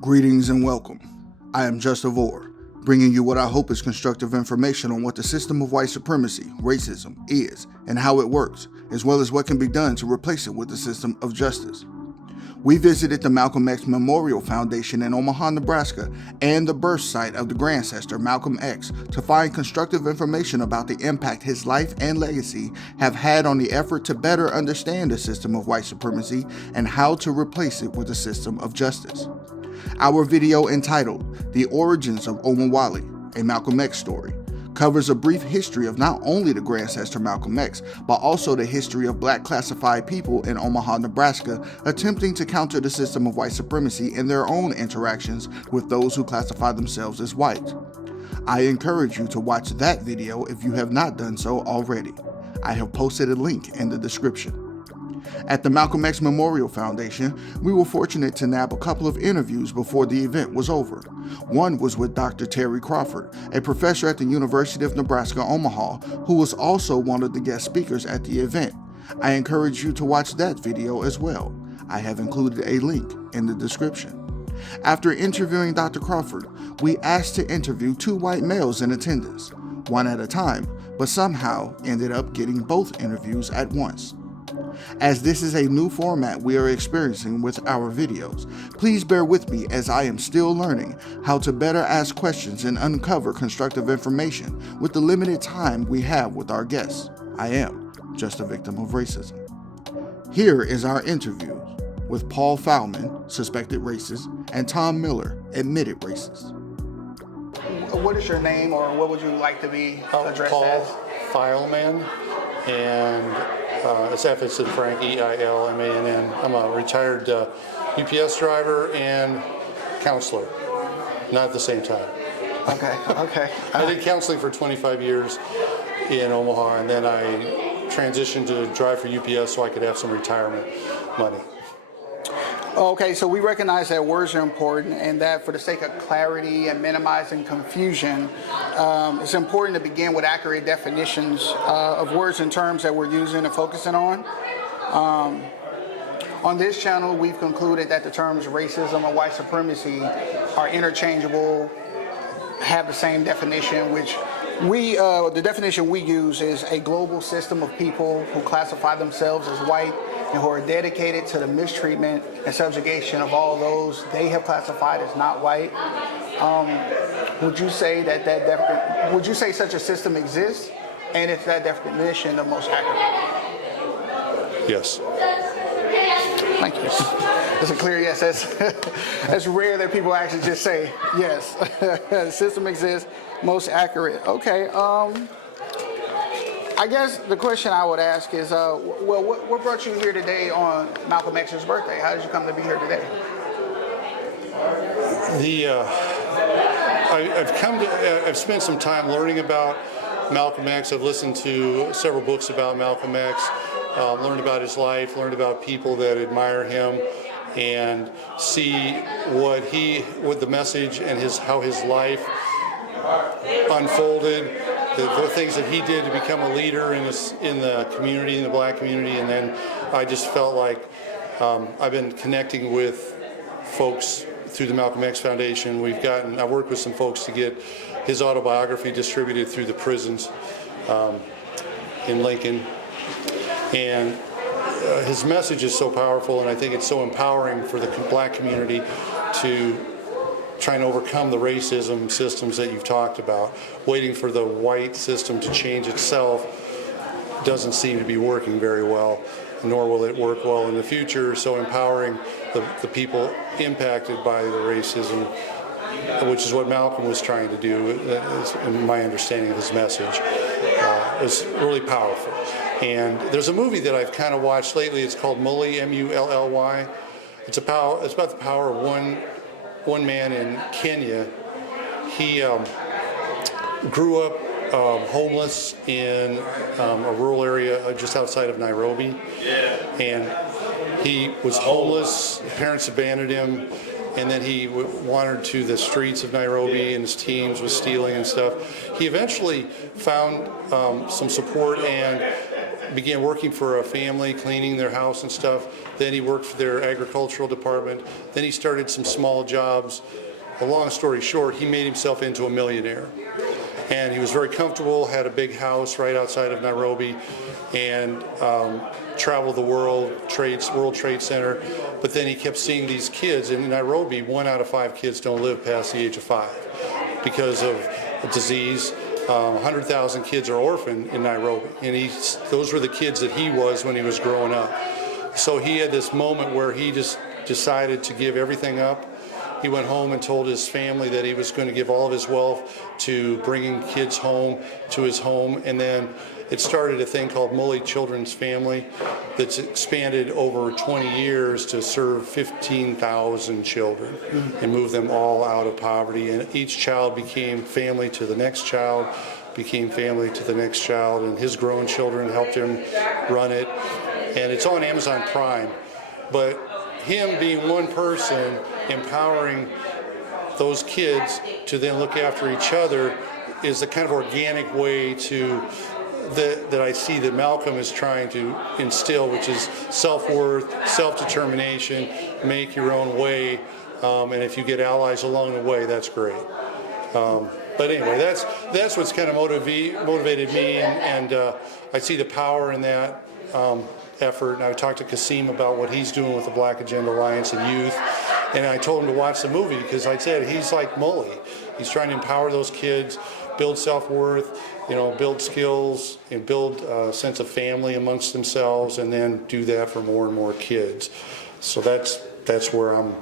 Greetings and welcome. I am JustaVOR, bringing you what I hope is constructive information on what the system of white supremacy, racism, is and how it works, as well as what can be done to replace it with a system of justice. We visited the Malcolm X Memorial Foundation in Omaha, Nebraska, and the birth site of the grandcessor Malcolm X to find constructive information about the impact his life and legacy have had on the effort to better understand the system of white supremacy and how to replace it with a system of justice. Our video entitled The Origins of Omawale, a Malcolm X Story, covers a brief history of not only the grandcessor Malcolm X, but also the history of black classified people in Omaha, Nebraska, attempting to counter the system of white supremacy in their own interactions with those who classify themselves as white. I encourage you to watch that video if you have not done so already. I have posted a link in the description. At the Malcolm X Memorial Foundation, we were fortunate to nab a couple of interviews before the event was over. One was with Dr. Terry Crawford, a professor at the University of Nebraska, Omaha, who was also one of the guest speakers at the event. I encourage you to watch that video as well. I have included a link in the description. After interviewing Dr. Crawford, we asked to interview two white males in attendance, one at a time, but somehow ended up getting both interviews at once. As this is a new format we are experiencing with our videos, please bear with me as I am still learning how to better ask questions and uncover constructive information with the limited time we have with our guests. I am just a victim of racism. Here is our interview with Paul Feilmann, suspected racist, and Tom Miller, admitted racist. What is your name, or what would you like to be addressed Paul as? Feilmann, and it's F as in Frank, E-I-L-M-A-N-N. I'm a retired UPS driver and counselor, not at the same time. Okay. I did counseling for 25 years in Omaha, and then I transitioned to drive for UPS so I could have some retirement money. Okay, so we recognize that words are important, and that for the sake of clarity and minimizing confusion, it's important to begin with accurate definitions of words and terms that we're using and focusing on. On this channel, we've concluded that the terms racism and white supremacy are interchangeable, have the same definition, which the definition we use is a global system of people who classify themselves as white and who are dedicated to the mistreatment and subjugation of all those they have classified as not white. Would you say would you say such a system exists? And is that definition the most accurate? Yes. Thank you. That's a clear yes. That's rare that people actually just say yes. The system exists, most accurate. Okay. I guess the question I would ask is, well, what brought you here today on Malcolm X's birthday? How did you come to be here today? I've spent some time learning about Malcolm X. I've listened to several books about Malcolm X, learned about his life, learned about people that admire him, and see what the message and how his life unfolded, the things that he did to become a leader in the community, in the black community. And then I just felt like I've been connecting with folks through the Malcolm X Foundation. I worked with some folks to get his autobiography distributed through the prisons in Lincoln. And his message is so powerful, and I think it's so empowering for the black community to try and overcome the racism systems that you've talked about. Waiting for the white system to change itself doesn't seem to be working very well, nor will it work well in the future. So empowering the people impacted by the racism, which is what Malcolm was trying to do, in my understanding of his message, is really powerful. And there's a movie that I've kind of watched lately. It's called Mully, M-U-L-L-Y. It's about the power of one man in Kenya. He grew up homeless in a rural area just outside of Nairobi, and he was homeless. His parents abandoned him, and then he wandered to the streets of Nairobi, and his teens was stealing and stuff. He eventually found some support and began working for a family, cleaning their house and stuff. Then he worked for their agricultural department. Then he started some small jobs. A long story short, he made himself into a millionaire. And he was very comfortable, had a big house right outside of Nairobi, and traveled the world, World Trade Center. But then he kept seeing these kids. And in Nairobi, 1 out of 5 kids don't live past the age of 5 because of a disease. 100,000 kids are orphaned in Nairobi, and those were the kids that he was when he was growing up. So he had this moment where he just decided to give everything up. He went home and told his family that he was going to give all of his wealth to bringing kids home to his home, and then it started a thing called Neely Children's Family that's expanded over 20 years to serve 15,000 children and move them all out of poverty. And each child became family to the next child, became family to the next child, and his grown children helped him run it. And it's on Amazon Prime. But him being one person, empowering those kids to then look after each other is the kind of organic way to that I see that Malcolm is trying to instill, which is self-worth, self-determination, make your own way, and if you get allies along the way, that's great. But anyway, that's what's kind of motivated me, and I see the power in that effort. And I talked to Kasim about what he's doing with the Black Agenda Alliance and youth, and I told him to watch the movie because I said he's like Mully. He's trying to empower those kids, build self-worth, build skills, and build a sense of family amongst themselves, and then do that for more and more kids. So that's where I'm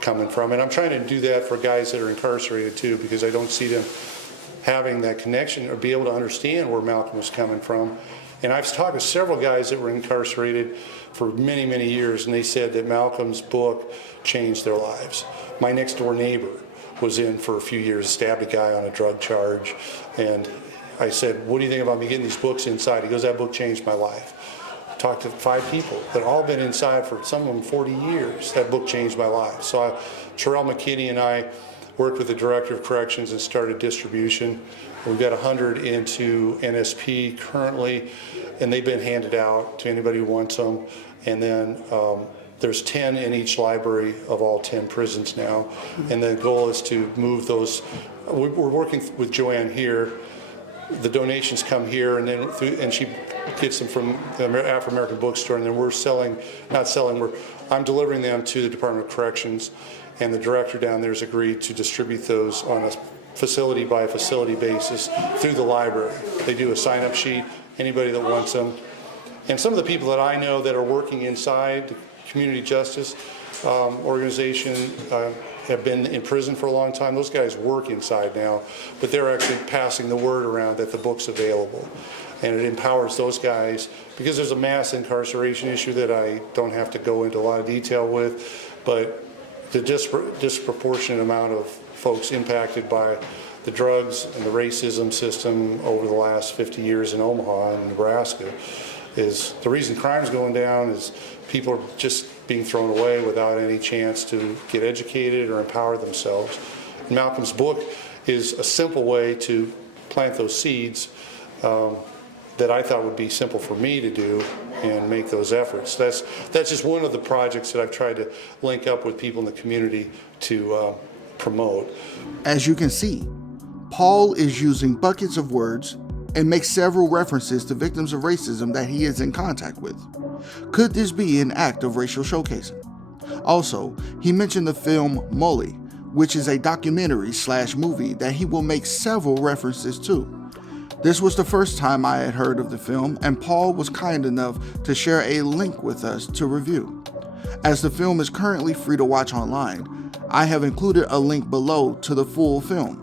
coming from, and I'm trying to do that for guys that are incarcerated too, because I don't see them having that connection or be able to understand where Malcolm was coming from. And I've talked to several guys that were incarcerated for many, many years, and they said that Malcolm's book changed their lives. My next door neighbor was in for a few years, stabbed a guy on a drug charge, and I said, what do you think about me getting these books inside? He goes, that book changed my life. I talked to 5 people that all been inside for some of them 40 years. That book changed my life. So Terrell McKinney and I worked with the Director of Corrections and started distribution. We've got 100 into NSP currently, and they've been handed out to anybody who wants them. And then there's 10 in each library of all 10 prisons now. And the goal is to move those. We're working with Joanne here. The donations come here, and then and she gets them from the Afro-American bookstore, and then I'm delivering them to the Department of Corrections, and the director down there has agreed to distribute those on a facility by facility basis through the library. They do a sign-up sheet, anybody that wants them. And some of the people that I know that are working inside the community justice organization have been in prison for a long time. Those guys work inside now, but they're actually passing the word around that the book's available. And it empowers those guys, because there's a mass incarceration issue that I don't have to go into a lot of detail with, but the disproportionate amount of folks impacted by the drugs and the racism system over the last 50 years in Omaha and Nebraska is the reason crime's going down is people are just being thrown away without any chance to get educated or empower themselves. Malcolm's book is a simple way to plant those seeds that I thought would be simple for me to do and make those efforts. That's just one of the projects that I've tried to link up with people in the community to promote. As you can see, Paul is using buckets of words and makes several references to victims of racism that he is in contact with. Could this be an act of racial showcasing? Also, he mentioned the film Neely, which is a documentary/movie that he will make several references to. This was the first time I had heard of the film, and Paul was kind enough to share a link with us to review. As the film is currently free to watch online, I have included a link below to the full film.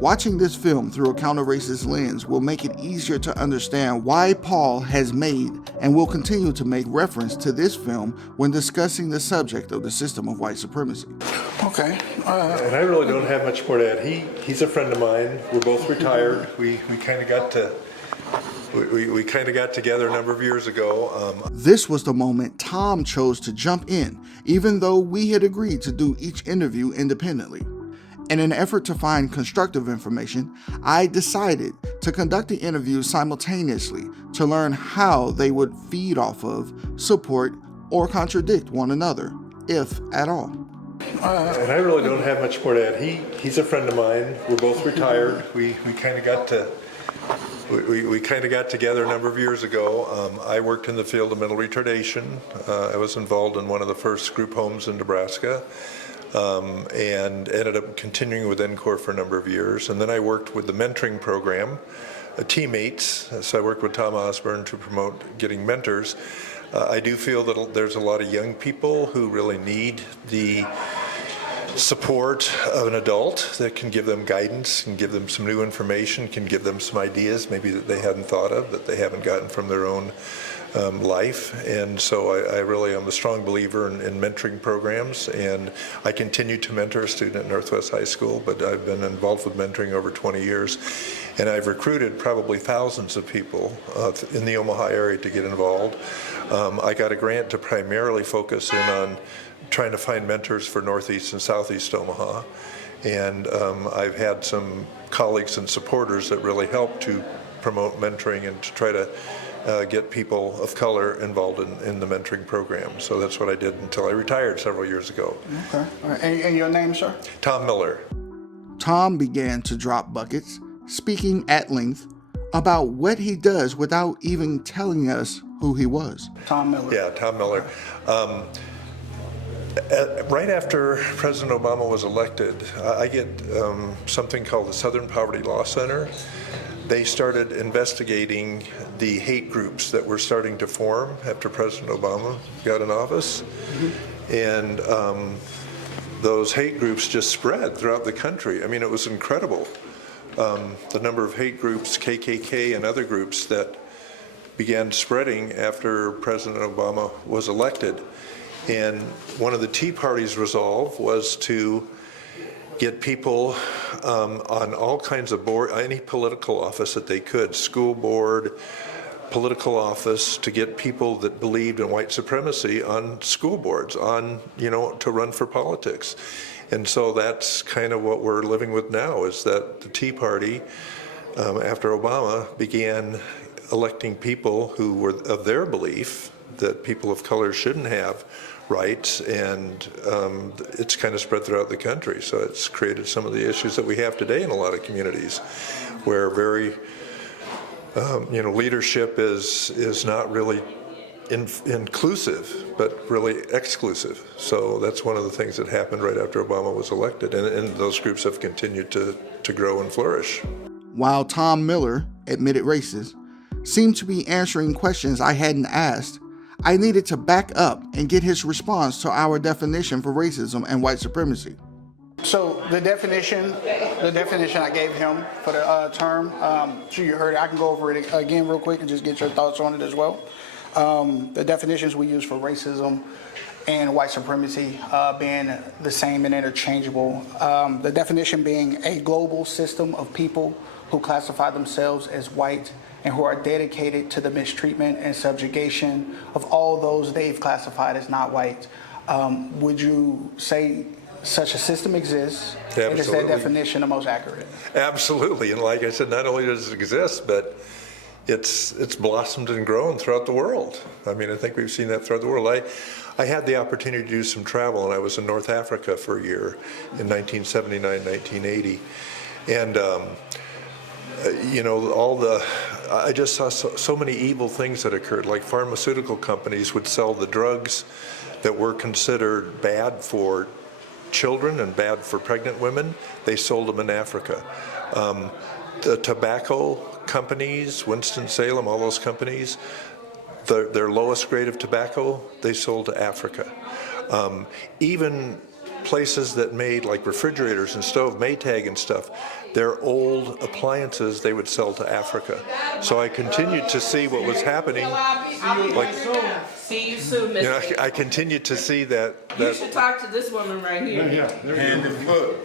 Watching this film through a counter-racist lens will make it easier to understand why Paul has made and will continue to make reference to this film when discussing the subject of the system of white supremacy. Okay. And I really don't have much more to add. He's a friend of mine. We're both retired. We kind of got together a number of years ago. This was the moment Tom chose to jump in, even though we had agreed to do each interview independently. In an effort to find constructive information, I decided to conduct the interviews simultaneously to learn how they would feed off of, support, or contradict one another, if at all. And I really don't have much more to add. He's a friend of mine. We're both retired. We kind of got to we kind of got together a number of years ago. I worked in the field of mental retardation. I was involved in one of the first group homes in Nebraska, and ended up continuing with NCORE for a number of years. And then I worked with the mentoring program, teammates. So I worked with Tom Osborne to promote getting mentors. I do feel that there's a lot of young people who really need the support of an adult that can give them guidance, can give them some new information, can give them some ideas maybe that they hadn't thought of, that they haven't gotten from their own life. And so I really am a strong believer in mentoring programs, and I continue to mentor a student at Northwest High School, but I've been involved with mentoring over 20 years, and I've recruited probably thousands of people in the Omaha area to get involved. I got a grant to primarily focus in on trying to find mentors for Northeast and Southeast Omaha, and I've had some colleagues and supporters that really help to promote mentoring and to try to get people of color involved in the mentoring program. So that's what I did until I retired several years ago. Okay. All right. And your name, sir? Tom Miller. Tom began to drop buckets, speaking at length about what he does without even telling us who he was. Tom Miller. Yeah, Tom Miller. Right after President Obama was elected, I get something called the Southern Poverty Law Center. They started investigating the hate groups that were starting to form after President Obama got in office. And those hate groups just spread throughout the country. I mean, it was incredible. The number of hate groups, KKK and other groups, that began spreading after President Obama was elected. And one of the Tea Party's resolve was to get people on all kinds of board, any political office that they could, school board, political office, to get people that believed in white supremacy on school boards, on, to run for politics. And so that's kind of what we're living with now, is that the Tea Party, after Obama, began electing people who were of their belief that people of color shouldn't have rights, and it's kind of spread throughout the country. So it's created some of the issues that we have today in a lot of communities, where very, leadership is not really inclusive, but really exclusive. So that's one of the things that happened right after Obama was elected, and those groups have continued to grow and flourish. While Tom Miller, admitted racist, seemed to be answering questions I hadn't asked, I needed to back up and get his response to our definition for racism and white supremacy. So the definition I gave him for the term, sure you heard it. I can go over it again real quick and just get your thoughts on it as well. The definitions we use for racism and white supremacy being the same and interchangeable. The definition being a global system of people who classify themselves as white and who are dedicated to the mistreatment and subjugation of all those they've classified as not white. Would you say such a system exists? Absolutely. And is that definition the most accurate? Absolutely, and like I said, not only does it exist, but it's blossomed and grown throughout the world. I mean, I think we've seen that throughout the world. I had the opportunity to do some travel, and I was in North Africa for a year in 1979, 1980. And I just saw so many evil things that occurred. Like pharmaceutical companies would sell the drugs that were considered bad for children and bad for pregnant women. They sold them in Africa. The tobacco companies, Winston-Salem, all those companies, their lowest grade of tobacco, they sold to Africa. Even places that made like refrigerators and stove, Maytag and stuff, their old appliances they would sell to Africa. So I continued to see what was happening. Like, see you soon, Mr. I continued to see that. You should talk to this woman right here. Hand and foot.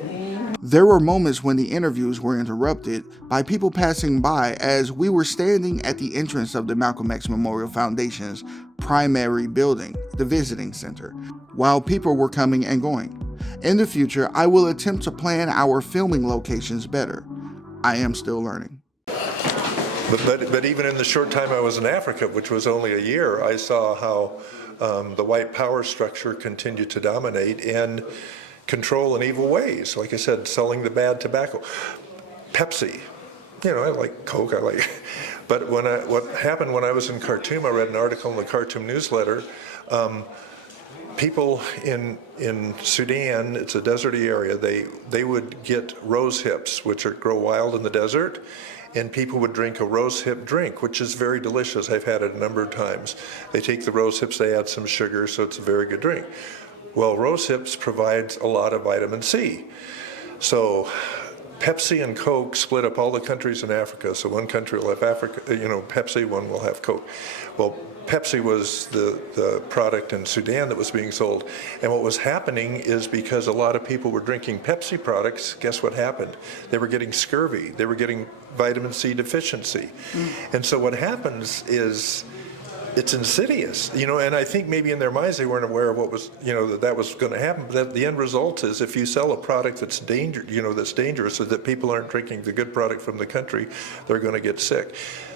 There were moments when the interviews were interrupted by people passing by as we were standing at the entrance of the Malcolm X Memorial Foundation's primary building, the visiting center, while people were coming and going. In the future, I will attempt to plan our filming locations better. I am still learning. But even in the short time I was in Africa, which was only a year, I saw how the white power structure continued to dominate and control in evil ways. Like I said, selling the bad tobacco. Pepsi, I like Coke, but what happened when I was in Khartoum, I read an article in the Khartoum newsletter. People in Sudan, it's a deserty area, they would get rose hips, which grow wild in the desert, and people would drink a rose hip drink, which is very delicious. I've had it a number of times. They take the rose hips, they add some sugar, so it's a very good drink. Well, rose hips provides a lot of vitamin C. So Pepsi and Coke split up all the countries in Africa. So one country will have Pepsi, one will have Coke. Well, Pepsi was the product in Sudan that was being sold. And what was happening is because a lot of people were drinking Pepsi products, guess what happened? They were getting scurvy. They were getting vitamin C deficiency. And so what happens is it's insidious, and I think maybe in their minds they weren't aware of what was, that was going to happen. But the end result is if you sell a product that's dangerous, so that people aren't drinking the good product from the country, they're going to get sick.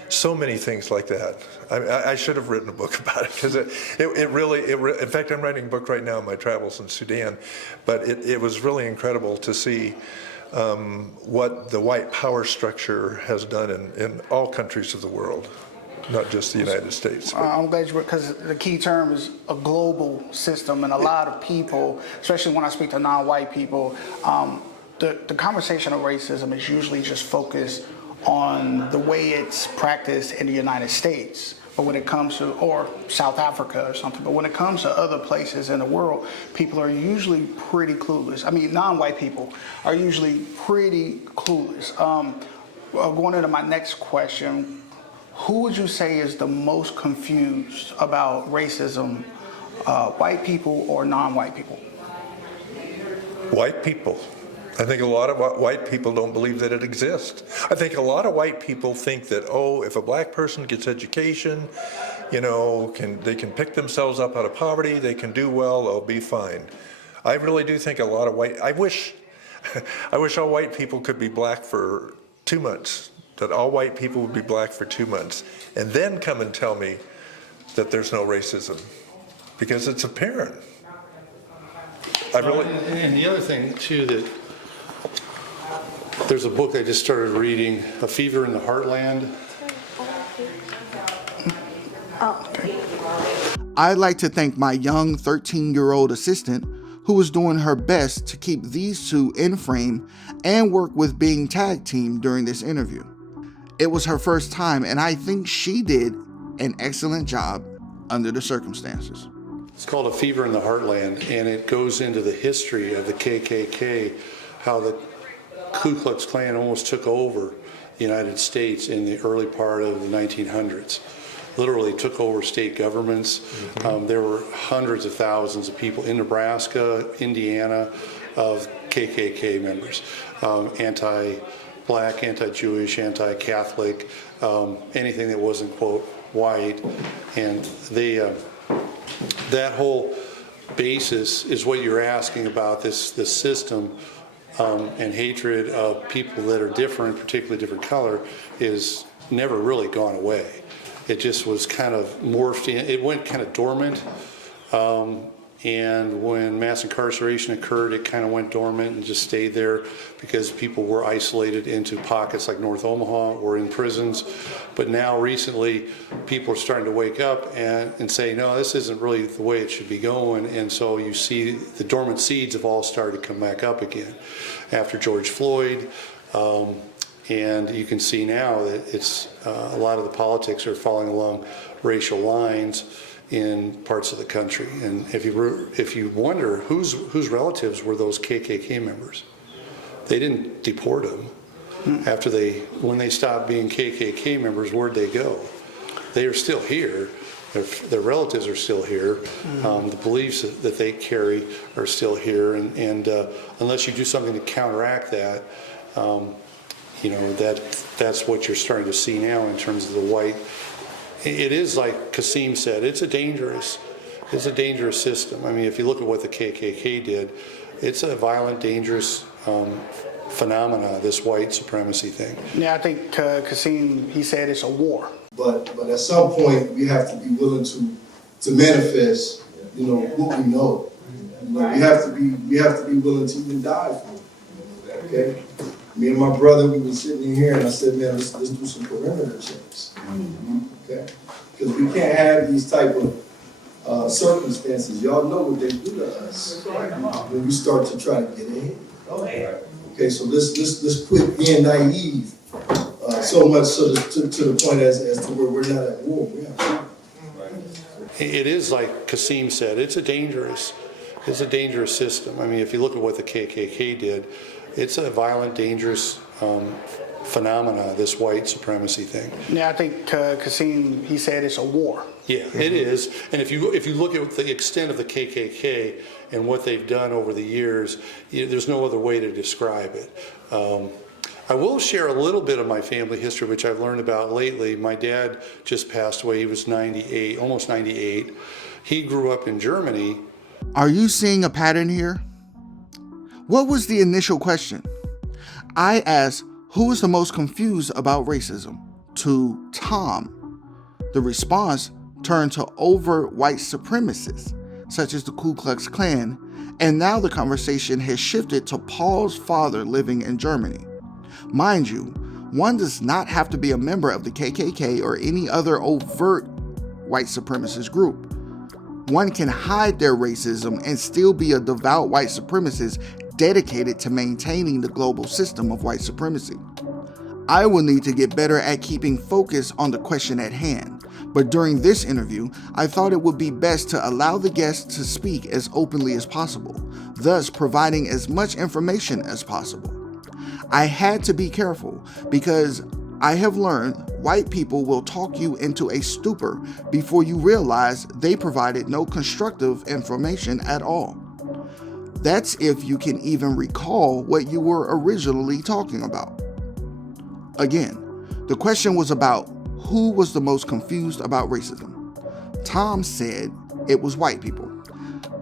So many things like that. I should have written a book about it because it really, in fact, I'm writing a book right now on my travels in Sudan, but it was really incredible to see what the white power structure has done in all countries of the world. Not just the United States. I'm glad because the key term is a global system, and a lot of people, especially when I speak to non-white people, the conversation of racism is usually just focused on the way it's practiced in the United States. But when it comes to, or South Africa or something, but when it comes to other places in the world, people are usually pretty clueless. I mean, non-white people are usually pretty clueless. Going into my next question, who would you say is the most confused about racism, white people or non-white people? White people. I think a lot of white people don't believe that it exists. I think a lot of white people think that, if a black person gets education, they can pick themselves up out of poverty, they can do well, they'll be fine. I really do think a lot of I wish all white people could be black for 2 months. That all white people would be black for 2 months, and then come and tell me that there's no racism, because it's apparent. And the other thing too, that there's a book I just started reading, A Fever in the Heartland. I'd like to thank my young 13-year-old assistant who was doing her best to keep these two in frame and work with being tag team during this interview. It was her first time, and I think she did an excellent job under the circumstances. It's called A Fever in the Heartland, and it goes into the history of the KKK, how the Ku Klux Klan almost took over the United States in the early part of the 1900s. Literally took over state governments. There were hundreds of thousands of people in Nebraska, Indiana, of KKK members, anti-black, anti-Jewish, anti-Catholic, anything that wasn't, quote, white. And that whole basis is what you're asking about, this system and hatred of people that are different, particularly different color, is never really gone away. It just was kind of morphed in. It went kind of dormant. And when mass incarceration occurred, it kind of went dormant and just stayed there because people were isolated into pockets like North Omaha or in prisons. But now recently, people are starting to wake up and say, no, this isn't really the way it should be going. And so you see the dormant seeds have all started to come back up again after George Floyd. And you can see now that it's a lot of the politics are falling along racial lines in parts of the country. And if you wonder whose relatives were those KKK members, they didn't deport them. When they stopped being KKK members, where'd they go? They are still here. Their relatives are still here. The beliefs that they carry are still here. And unless you do something to counteract that, that's what you're starting to see now in terms of the white. It is like Kasim said, it's a dangerous system. I mean, if you look at what the KKK did, it's a violent, dangerous phenomena, this white supremacy thing. Yeah, I think Kasim, he said it's a war. But at some point, we have to be willing to manifest, what we know. We have to be willing to even die for it. Okay? Me and my brother, we were sitting in here, and I said, man, let's do some perimeter checks. Okay? Because we can't have these type of circumstances. Y'all know what they do to us when we start to try to get ahead. Okay, so let's quit being naive so much so to the point as to where we're not at war. It is like Kasim said, it's a dangerous system. I mean, if you look at what the KKK did, it's a violent, dangerous phenomena, this white supremacy thing. Yeah, I think Kasim, he said it's a war. Yeah, it is. And if you look at the extent of the KKK and what they've done over the years, there's no other way to describe it. I will share a little bit of my family history, which I've learned about lately. My dad just passed away. He was 98, almost 98. He grew up in Germany. Are you seeing a pattern here? What was the initial question? I asked, who is the most confused about racism? To Tom. The response turned to overt white supremacists, such as the Ku Klux Klan, and now the conversation has shifted to Paul's father living in Germany. Mind you, one does not have to be a member of the KKK or any other overt white supremacist group. One can hide their racism and still be a devout white supremacist dedicated to maintaining the global system of white supremacy. I will need to get better at keeping focus on the question at hand, but during this interview, I thought it would be best to allow the guests to speak as openly as possible, thus providing as much information as possible. I had to be careful because I have learned white people will talk you into a stupor before you realize they provided no constructive information at all. That's if you can even recall what you were originally talking about. Again, the question was about who was the most confused about racism. Tom said it was white people.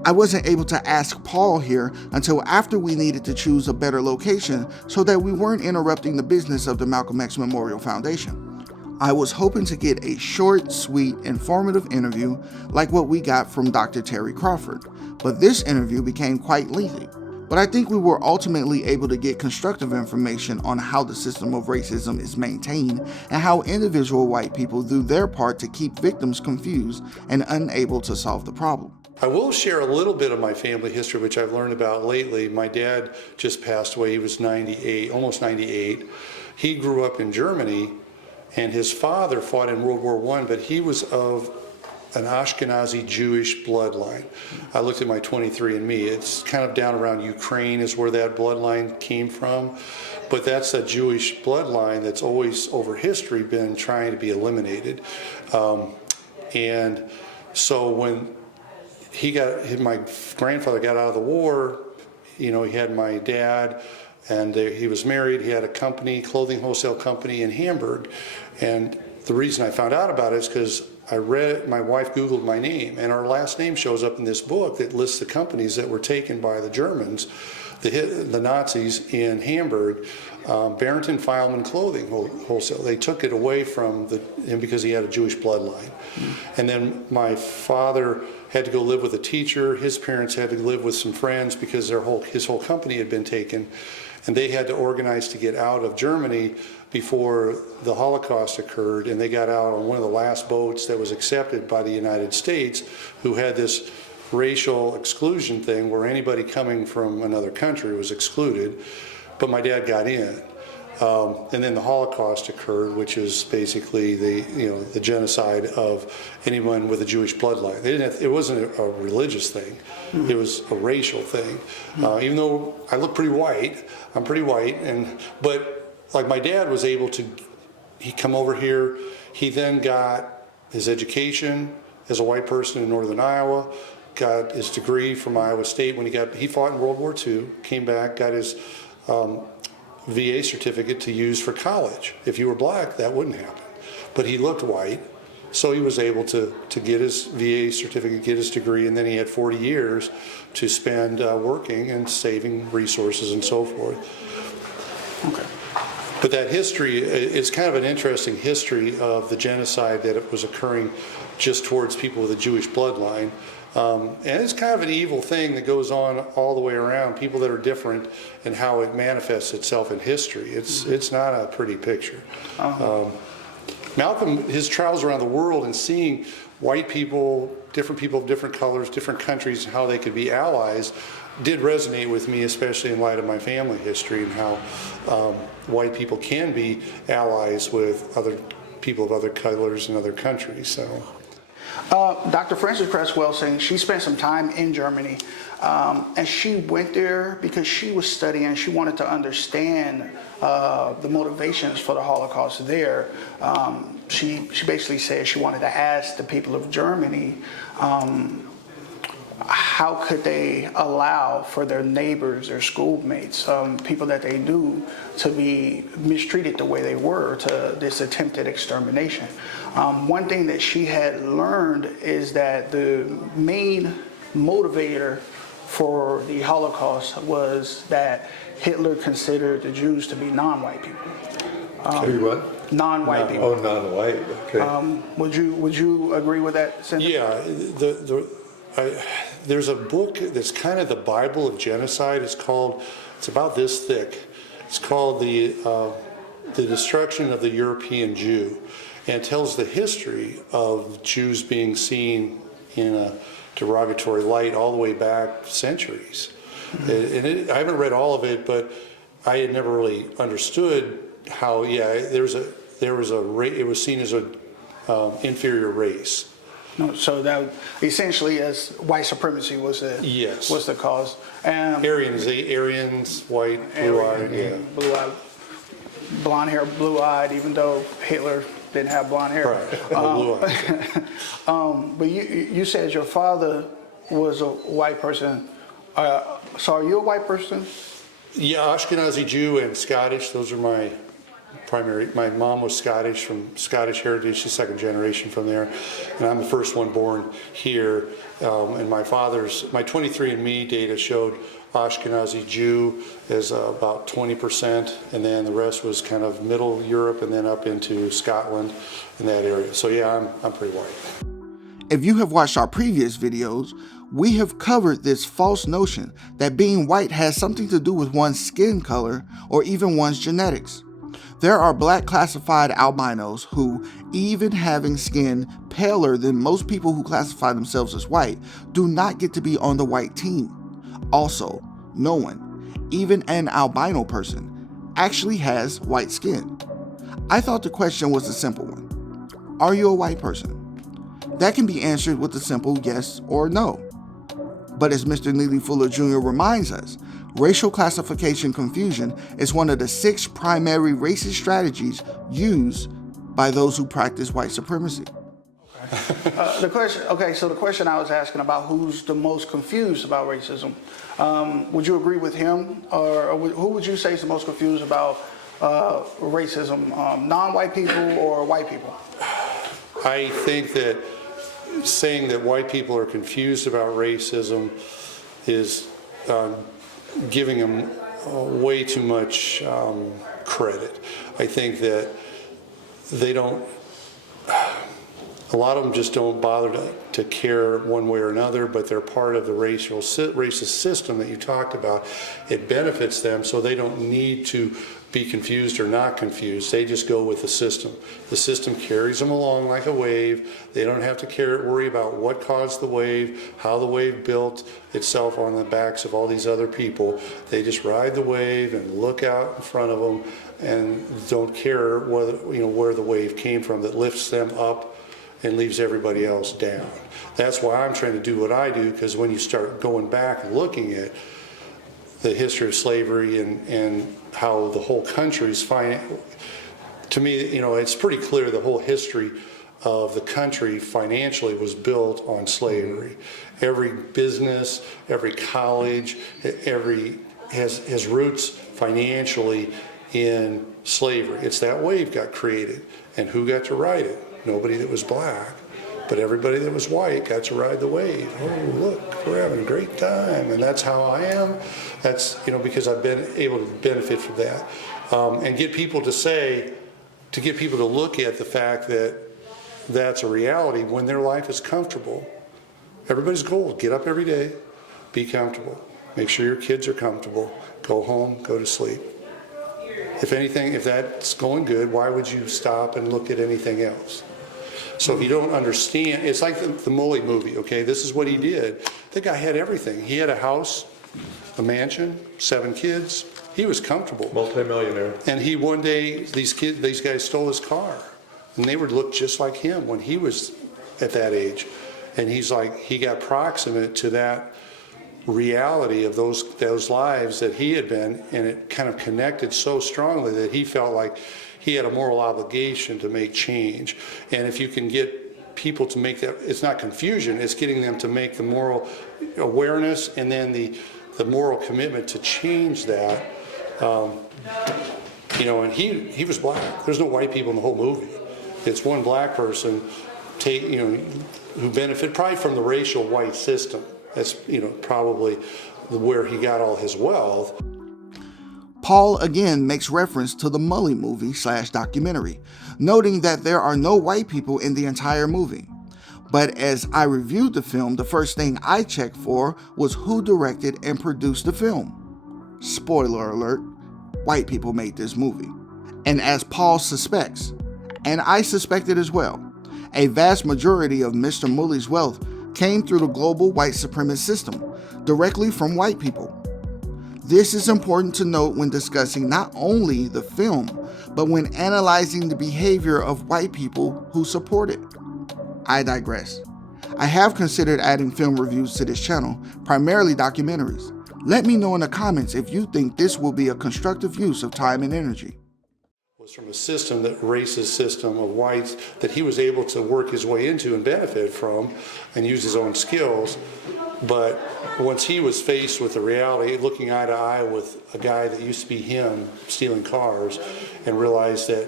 I wasn't able to ask Paul here until after we needed to choose a better location so that we weren't interrupting the business of the Malcolm X Memorial Foundation. I was hoping to get a short, sweet, informative interview like what we got from Dr. Terry Crawford, but this interview became quite lengthy. But I think we were ultimately able to get constructive information on how the system of racism is maintained and how individual white people do their part to keep victims confused and unable to solve the problem. I will share a little bit of my family history, which I've learned about lately. My dad just passed away. He was 98, almost 98. He grew up in Germany, and his father fought in World War I, but he was of an Ashkenazi Jewish bloodline. I looked at my 23andMe. It's kind of down around Ukraine is where that bloodline came from. But that's a Jewish bloodline that's always, over history, been trying to be eliminated. And so when my grandfather got out of the war, he had my dad, and he was married. He had a company, clothing wholesale company in Hamburg. And the reason I found out about it is because I read it, my wife Googled my name, and our last name shows up in this book that lists the companies that were taken by the Germans, the Nazis in Hamburg, Barrington Feilmann Clothing Wholesale. They took it away from him because he had a Jewish bloodline. And then my father had to go live with a teacher. His parents had to live with some friends because his whole company had been taken. And they had to organize to get out of Germany before the Holocaust occurred, and they got out on one of the last boats that was accepted by the United States, who had this racial exclusion thing where anybody coming from another country was excluded, but my dad got in. And then the Holocaust occurred, which is basically the genocide of anyone with a Jewish bloodline. It wasn't a religious thing; it was a racial thing. Even though I look pretty white, I'm pretty white, but like my dad was able to, he come over here. He then got his education as a white person in northern Iowa. Got his degree from Iowa State when he fought in World War II. Came back, got his VA certificate to use for college. If you were black, that wouldn't happen. But he looked white, So he was able to get his VA certificate, get his degree, and then he had 40 years to spend working and saving resources and so forth. Okay. But that history, it's kind of an interesting history of the genocide that it was occurring just towards people with a Jewish bloodline. And it's kind of an evil thing that goes on all the way around, people that are different and how it manifests itself in history. It's not a pretty picture. Malcolm, his travels around the world and seeing white people of different colors, different countries, how they could be allies, did resonate with me, especially in light of my family history and how white people can be allies with other people of other colors and other countries. So, Dr. Frances Cresswell saying she spent some time in Germany, and she went there because she was studying. She wanted to understand the motivations for the Holocaust there. She basically said she wanted to ask the people of Germany how could they allow for their neighbors, their schoolmates, people that they knew to be mistreated the way they were, to this attempted extermination. One thing that she had learned is that the main motivator for the Holocaust was that Hitler considered the Jews to be non-white people. To be what? Non-white people. Oh, non-white, okay. Would you agree with that sentence? Yeah, there's a book that's kind of the Bible of genocide. It's about this thick. It's called the Destruction of the European Jew, and it tells the history of Jews being seen in a derogatory light all the way back centuries. And I haven't read all of it, but I had never really understood how. Yeah, it was seen as an inferior race. No, so that essentially, as white supremacy was the cause. Aryans, white, blue-eyed, yeah. Blue-eyed, blonde hair, blue-eyed, even though Hitler didn't have blonde hair. Right, blue-eyed. But you said your father was a white person. So are you a white person? Yeah, Ashkenazi Jew and Scottish, those are my primary. My mom was Scottish, from Scottish heritage. She's second generation from there, and I'm the first one born here. And my 23andMe data showed Ashkenazi Jew as about 20%, and then the rest was kind of middle Europe and then up into Scotland in that area. So yeah, I'm pretty white. If you have watched our previous videos, we have covered this false notion that being white has something to do with one's skin color or even one's genetics. There are black classified albinos who, even having skin paler than most people who classify themselves as white, do not get to be on the white team. Also, no one, even an albino person, actually has white skin. I thought the question was a simple one. Are you a white person? That can be answered with a simple yes or no. But as Mr. Neely Fuller Jr. reminds us, racial classification confusion is one of the 6 primary racist strategies used by those who practice white supremacy. So the question I was asking about who's the most confused about racism, would you agree with him? Or who would you say is the most confused about racism, non-white people or white people? I think that saying that white people are confused about racism is giving them way too much credit. I think that they don't, a lot of them just don't bother to care one way or another, but they're part of the racist system that you talked about. It benefits them, so they don't need to be confused or not confused. They just go with the system. The system carries them along like a wave. They don't have to worry about what caused the wave, how the wave built itself on the backs of all these other people. They just ride the wave and look out in front of them and don't care where the wave came from that lifts them up and leaves everybody else down. That's why I'm trying to do what I do, because when you start going back and looking at the history of slavery and how the whole country's to me, it's pretty clear the whole history of the country financially was built on slavery. Every business, every college, has roots financially in slavery. It's that wave got created, and who got to ride it? nobody that was black. But everybody that was white got to ride the wave. Oh, look, we're having a great time. And that's how I am. That's, because I've been able to benefit from that. And get people to get people to look at the fact that that's a reality when their life is comfortable. Everybody's goal is get up every day, be comfortable. Make sure your kids are comfortable. Go home, go to sleep. If anything, if that's going good, why would you stop and look at anything else? So if you don't understand, it's like the Neely movie, okay? This is what he did. The guy had everything. He had a house, a mansion, 7 kids. He was comfortable. Multi-millionaire. And one day, these guys stole his car. And they would look just like him when he was at that age. And he's like, he got proximate to that reality of those lives that he had been, and it kind of connected so strongly that he felt like he had a moral obligation to make change. And if you can get people to make that, it's not confusion, it's getting them to make the moral awareness and then the moral commitment to change that. And he was black. There's no white people in the whole movie. It's one black person who benefit probably from the racial white system. That's probably where he got all his wealth. Paul again makes reference to the Neely movie/documentary, noting that there are no white people in the entire movie. But as I reviewed the film, the first thing I checked for was who directed and produced the film. Spoiler alert, white people made this movie. And as Paul suspects, and I suspected as well, a vast majority of Mr. Neely's wealth came through the global white supremacist system, directly from white people. This is important to note when discussing not only the film, but when analyzing the behavior of white people who support it. I digress. I have considered adding film reviews to this channel, primarily documentaries. Let me know in the comments if you think this will be a constructive use of time and energy. Was from a system, that racist system of whites, that he was able to work his way into and benefit from and use his own skills. But once he was faced with the reality, looking eye to eye with a guy that used to be him stealing cars, and realized that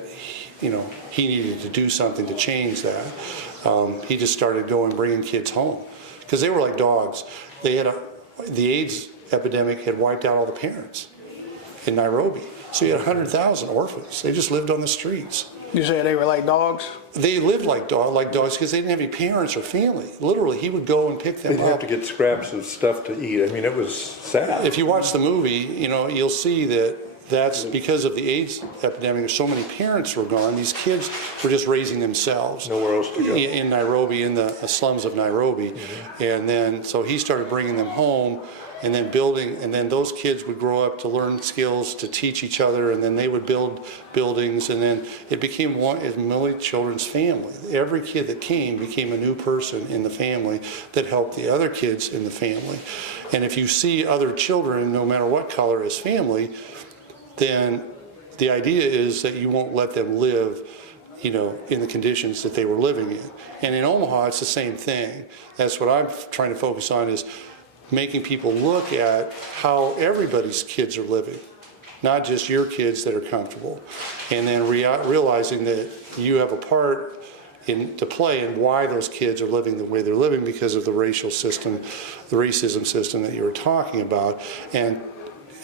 he needed to do something to change that, he just started bringing kids home because they were like dogs. The AIDS epidemic had wiped out all the parents in Nairobi. So you had 100,000 orphans. They just lived on the streets. You said they were like dogs? They lived like dogs because they didn't have any parents or family. Literally, he would go and pick them up. They'd have to get scraps of stuff to eat. I mean, it was sad. If you watch the movie, you'll see that that's because of the AIDS epidemic. So many parents were gone. These kids were just raising themselves. Nowhere else to go. In Nairobi, in the slums of Nairobi. Mm-hmm. And then, so he started bringing them home. And then and then those kids would grow up to learn skills, to teach each other, and then they would build buildings, and then it became one Neely children's family. Every kid that came became a new person in the family that helped the other kids in the family. And if you see other children, no matter what color, as family, then the idea is that you won't let them live in the conditions that they were living in. And in Omaha, it's the same thing. That's what I'm trying to focus on, is making people look at how everybody's kids are living, not just your kids that are comfortable, and then realizing that you have a part to play in why those kids are living the way they're living because of the racial system, the racism system that you were talking about. And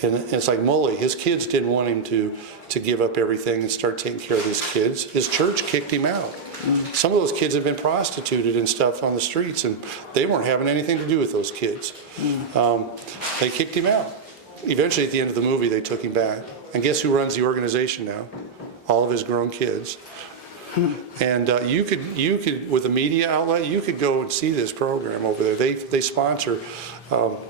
it's like Neely, his kids didn't want him to give up everything and start taking care of his kids. His church kicked him out. Mm-hmm. Some of those kids had been prostituted and stuff on the streets, and they weren't having anything to do with those kids. Mm-hmm. They kicked him out. Eventually, at the end of the movie, they took him back. And guess who runs the organization now? All of his grown kids. And you could, with a media outlet, you could go and see this program over there. They sponsor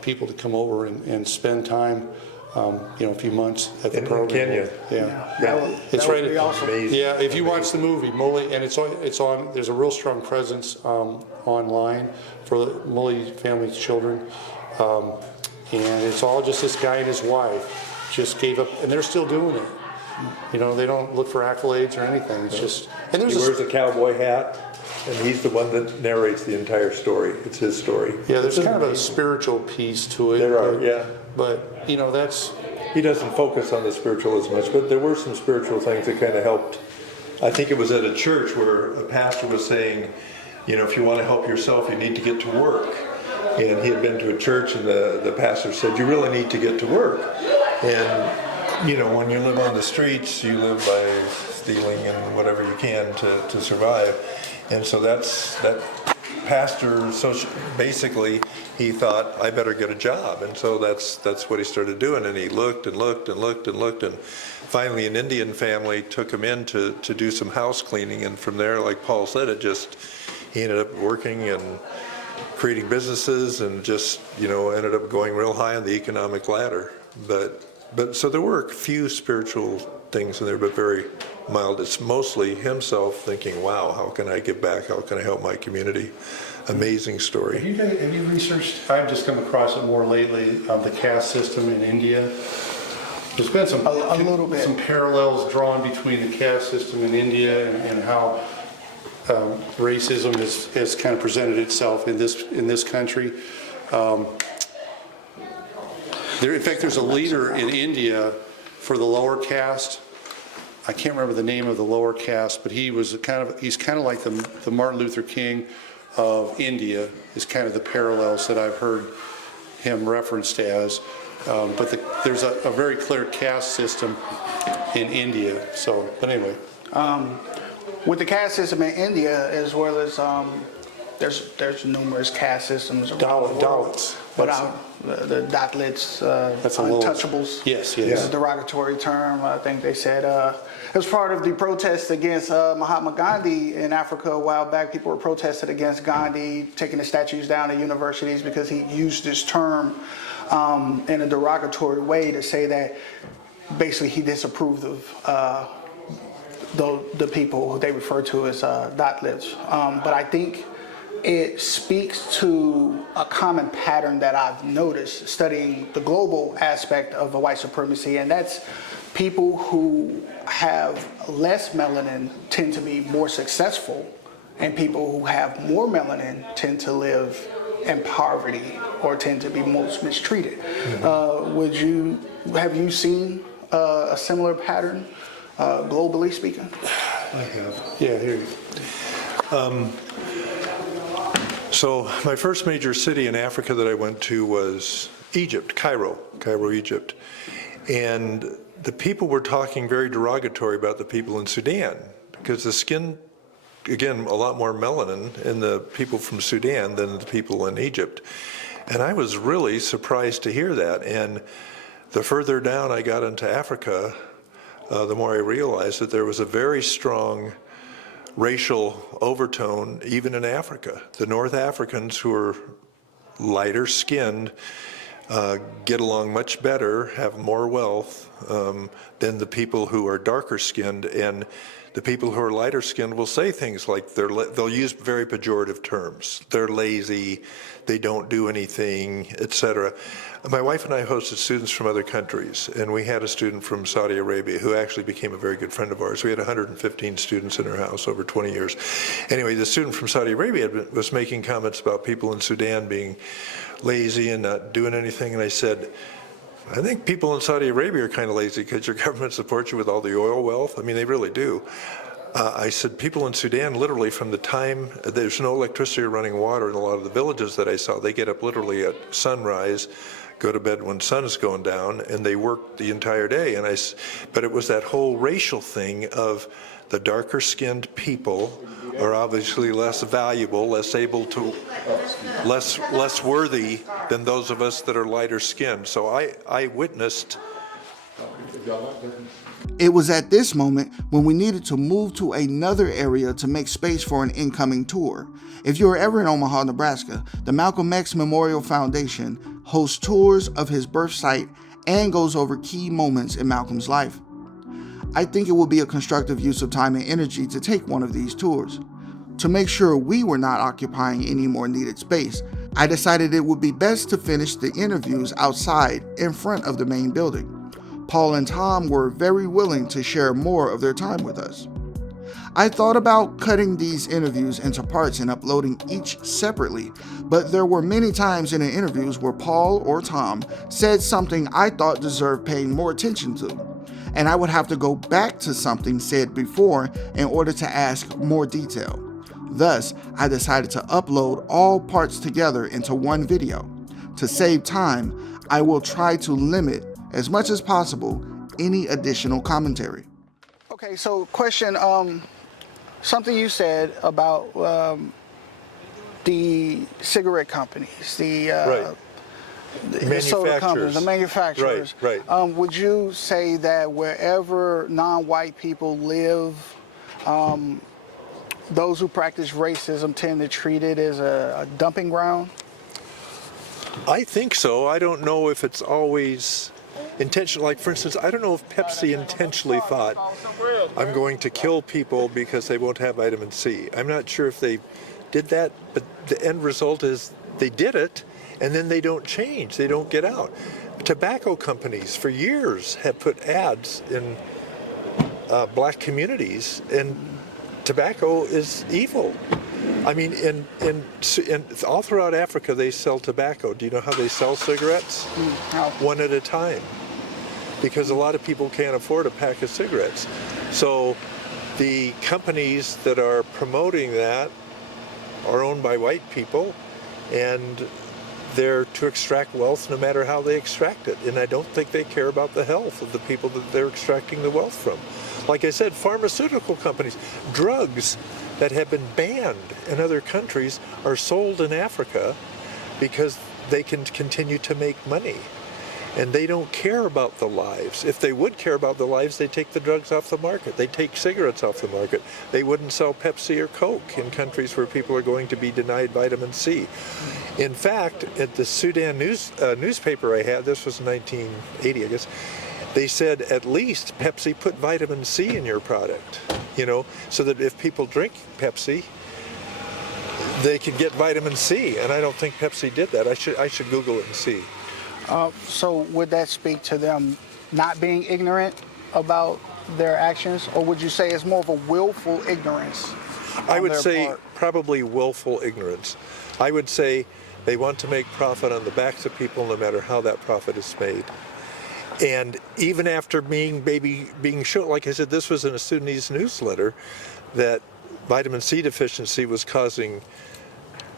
people to come over and spend time, a few months at the program. Kenya. Yeah. It's right. Awesome. Yeah, if you watch the movie, Neely, and it's on. There's a real strong presence online for the Neely family children, and it's all just this guy and his wife just gave up, and they're still doing it. They don't look for accolades or anything. It's just, and he wears a cowboy hat, and he's the one that narrates the entire story. It's his story. Yeah, there's kind of a spiritual piece to it. There are, yeah. But that's. He doesn't focus on the spiritual as much, but there were some spiritual things that kind of helped I think it was at a church where a pastor was saying, you know, if you want to help yourself, you need to get to work. And he had been to a church, and the pastor said, you really need to get to work. And, you know, when you live on the streets, you live by stealing and whatever you can to survive. And so that pastor, so basically, he thought, I better get a job. And so that's what he started doing. And he looked and looked and looked and looked. And finally, an Indian family took him in to do some house cleaning. And from there, like Paul said, he ended up working and creating businesses and just, you know, ended up going real high on the economic ladder. But so there were a few spiritual things in there, but very mild. It's mostly himself thinking, wow, how can I give back? How can I help my community? Amazing story. Have you researched, I've just come across it more lately, the caste system in India. There's been some little bit. Some parallels drawn between the caste system in India and how racism has kind of presented itself in this country. In fact, there's a leader in India for the lower caste. I can't remember the name of the lower caste, but he's kind of like the Martin Luther King of India, is kind of the parallels that I've heard him referenced as. But there's a very clear caste system in India. So, but anyway. With the caste system in India, as well as there's numerous caste systems. Dalits. But the Dalits, untouchables. Yes. It's a derogatory term. I think they said it was part of the protests against Mahatma Gandhi in Africa a while back. People were protested against Gandhi, taking the statues down at universities because he used this term in a derogatory way to say that basically he disapproved of the people who they refer to as Dalits. But I think it speaks to a common pattern that I've noticed studying the global aspect of white supremacy, and that's people who have less melanin tend to be more successful, and people who have more melanin tend to live in poverty or tend to be most mistreated. Have you seen a similar pattern, globally speaking? I have. Yeah, here you go. So my first major city in Africa that I went to was Egypt, Cairo, Egypt. And the people were talking very derogatory about the people in Sudan because the skin, again, a lot more melanin in the people from Sudan than the people in Egypt. And I was really surprised to hear that. And the further down I got into Africa, the more I realized that there was a very strong racial overtone even in Africa. The North Africans, who are lighter skinned, get along much better, have more wealth than the people who are darker skinned. And the people who are lighter skinned will say things like they'll use very pejorative terms. They're lazy, they don't do anything, etc. My wife and I hosted students from other countries, and we had a student from Saudi Arabia who actually became a very good friend of ours. We had 115 students in her house over 20 years. Anyway, the student from Saudi Arabia was making comments about people in Sudan being lazy and not doing anything, and I said, I think people in Saudi Arabia are kind of lazy because your government supports you with all the oil wealth. I mean, they really do. I said, people in Sudan, literally from the time there's no electricity or running water in a lot of the villages that I saw, they get up literally at sunrise, go to bed when sun is going down, and they work the entire day. But it was that whole racial thing of the darker skinned people are obviously less valuable, less able to, less worthy than those of us that are lighter skinned. So I witnessed. It was at this moment when we needed to move to another area to make space for an incoming tour. If you're ever in Omaha, Nebraska, the Malcolm X Memorial Foundation hosts tours of his birth site and goes over key moments in Malcolm's life. I think it would be a constructive use of time and energy to take one of these tours. To make sure we were not occupying any more needed space, I decided it would be best to finish the interviews outside in front of the main building. Paul and Tom were very willing to share more of their time with us. I thought about cutting these interviews into parts and uploading each separately, but there were many times in the interviews where Paul or Tom said something I thought deserved paying more attention to. and I would have to go back to something said before in order to ask more detail. Thus, I decided to upload all parts together into one video. To save time, I will try to limit, as much as possible, any additional commentary. Okay, so question, something you said about the cigarette companies, the soda companies, the manufacturers. Right. Would you say that wherever non-white people live, those who practice racism tend to treat it as a dumping ground? I think so. I don't know if it's always intentional. Like, for instance, I don't know if Pepsi intentionally thought, I'm going to kill people because they won't have vitamin C. I'm not sure if they did that, but the end result is they did it, and then they don't change. They don't get out. Tobacco companies for years have put ads in black communities, and tobacco is evil. I mean, in all throughout Africa, they sell tobacco. Do you know how they sell cigarettes? One at a time, because a lot of people can't afford a pack of cigarettes. So the companies that are promoting that are owned by white people, and they're to extract wealth no matter how they extract it. And I don't think they care about the health of the people that they're extracting the wealth from. Like I said, pharmaceutical companies, drugs that have been banned in other countries are sold in Africa because they can continue to make money. And they don't care about the lives. If they would care about the lives, they'd take the drugs off the market. They'd take cigarettes off the market. They wouldn't sell Pepsi or Coke in countries where people are going to be denied vitamin C. In fact, at the Sudan newspaper I had, this was 1980, I guess, they said at least Pepsi put vitamin C in your product, you know, so that if people drink Pepsi, they can get vitamin C. And I don't think Pepsi did that. I should Google it and see. So would that speak to them not being ignorant about their actions, or would you say it's more of a willful ignorance? I would say probably willful ignorance. I would say they want to make profit on the backs of people no matter how that profit is made. And even after being shown, like I said, this was in a Sudanese newsletter, that vitamin C deficiency was causing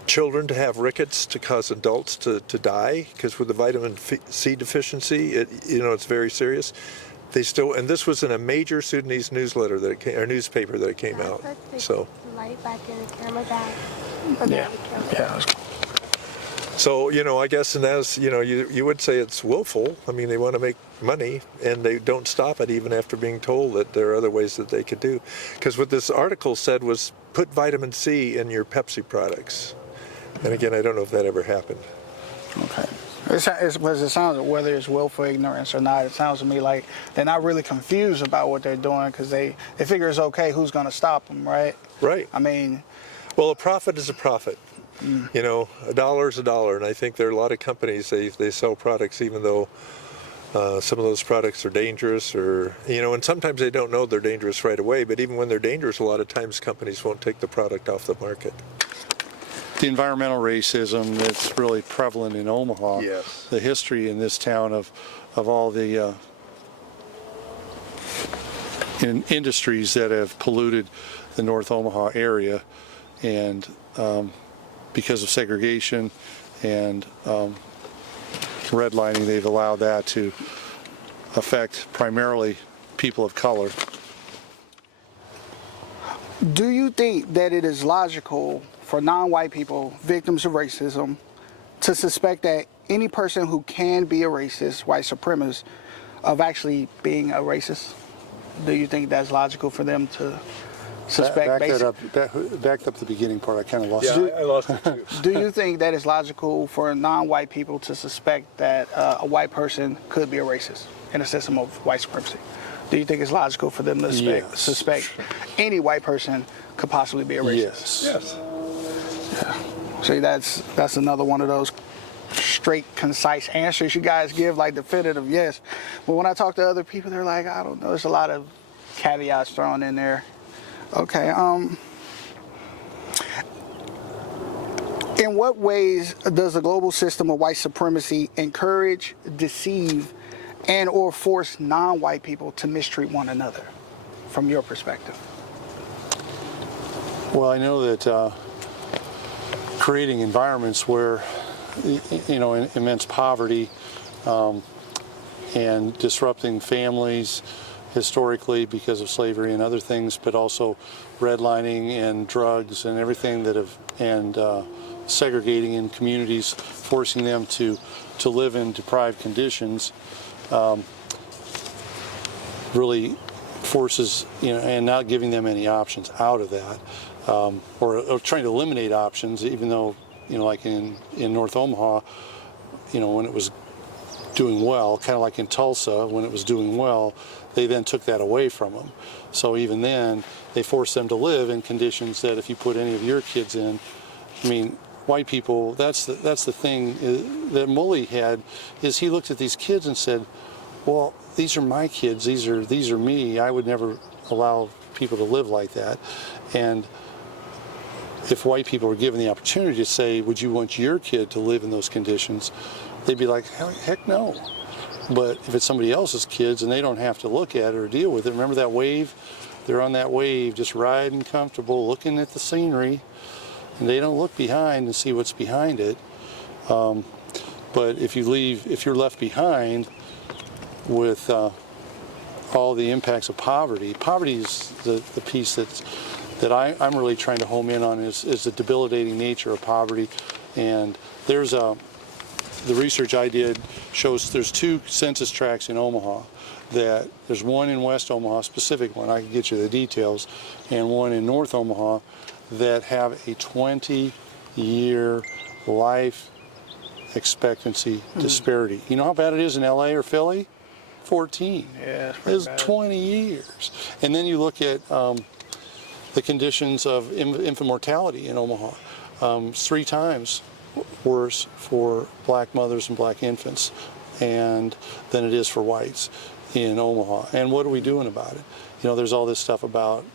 children to have rickets, to cause adults to die, because with the vitamin C deficiency, it's very serious. They still, and this was in a major Sudanese newsletter that it came, or newspaper that it came out. So. Yeah. So, I guess, and as, you would say it's willful. I mean, they want to make money, and they don't stop it even after being told that there are other ways that they could do. Because what this article said was, put vitamin C in your Pepsi products. And again, I don't know if that ever happened. Okay. It sounds, whether it's willful ignorance or not, it sounds to me like they're not really confused about what they're doing, because they figure it's okay, who's going to stop them, right? Right. I mean... Well, a profit is a profit. $1 is $1, and I think there are a lot of companies, they sell products even though some of those products are dangerous, or, and sometimes they don't know they're dangerous right away, but even when they're dangerous, a lot of times companies won't take the product off the market. The environmental racism that's really prevalent in Omaha. Yes. The history in this town of all the industries that have polluted the North Omaha area, and because of segregation and redlining, they've allowed that to affect primarily people of color. Do you think that it is logical for non-white people, victims of racism, to suspect that any person who can be a racist, white supremacist, of actually being a racist? Do you think that's logical for them to suspect? Back up the beginning part. I kind of lost it. Yeah, I lost it too. Do you think that it's logical for non-white people to suspect that a white person could be a racist in a system of white supremacy? Do you think it's logical for them to suspect any white person could possibly be a racist? Yes. Yeah. See, that's another one of those straight, concise answers you guys give, like definitive yes. But when I talk to other people, they're like, I don't know. There's a lot of caveats thrown in there. Okay. In what ways does the global system of white supremacy encourage, deceive, and or force non-white people to mistreat one another, from your perspective? Well, I know that creating environments where, immense poverty and disrupting families historically because of slavery and other things, but also redlining and drugs and everything and segregating in communities, forcing them to live in deprived conditions, really forces, and not giving them any options out of that, or trying to eliminate options, even though, like in North Omaha, when it was doing well, kind of like in Tulsa, when it was doing well, they then took that away from them. So even then, they forced them to live in conditions that if you put any of your kids in, white people, that's the thing that Mully had, is he looked at these kids and said, well, these are my kids, these are me, I would never allow people to live like that. And if white people were given the opportunity to say, would you want your kid to live in those conditions, they'd be like, heck no. But if it's somebody else's kids and they don't have to look at it or deal with it, remember that wave? They're on that wave, just riding comfortable, looking at the scenery, and they don't look behind and see what's behind it. But if you're left behind with all the impacts of poverty is the piece that I'm really trying to home in on is the debilitating nature of poverty. And there's the research I did shows there's 2 census tracts in Omaha. That there's one in West Omaha, specific one, I can get you the details, and one in North Omaha that have a 20-year life expectancy disparity. You know how bad it is in LA or Philly? 14. Yeah, it's 20 years. And then you look at the conditions of infant mortality in Omaha. 3 times worse for black mothers and black infants than it is for whites in Omaha. And what are we doing about it? There's all this stuff about,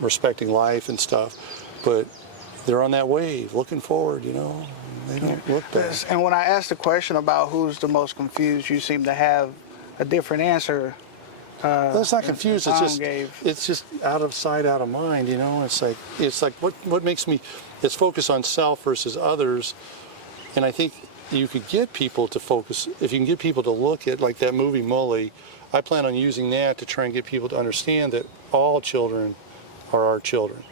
respecting life and stuff, but they're on that wave, looking forward, they don't look back. And when I asked the question about who's the most confused, you seem to have a different answer. Well, it's not confused. It's just out of sight, out of mind. It's like what makes me. It's focus on self versus others, and I think you could get people to focus if you can get people to look at like that movie Mully. I plan on using that to try and get people to understand that all children are our children,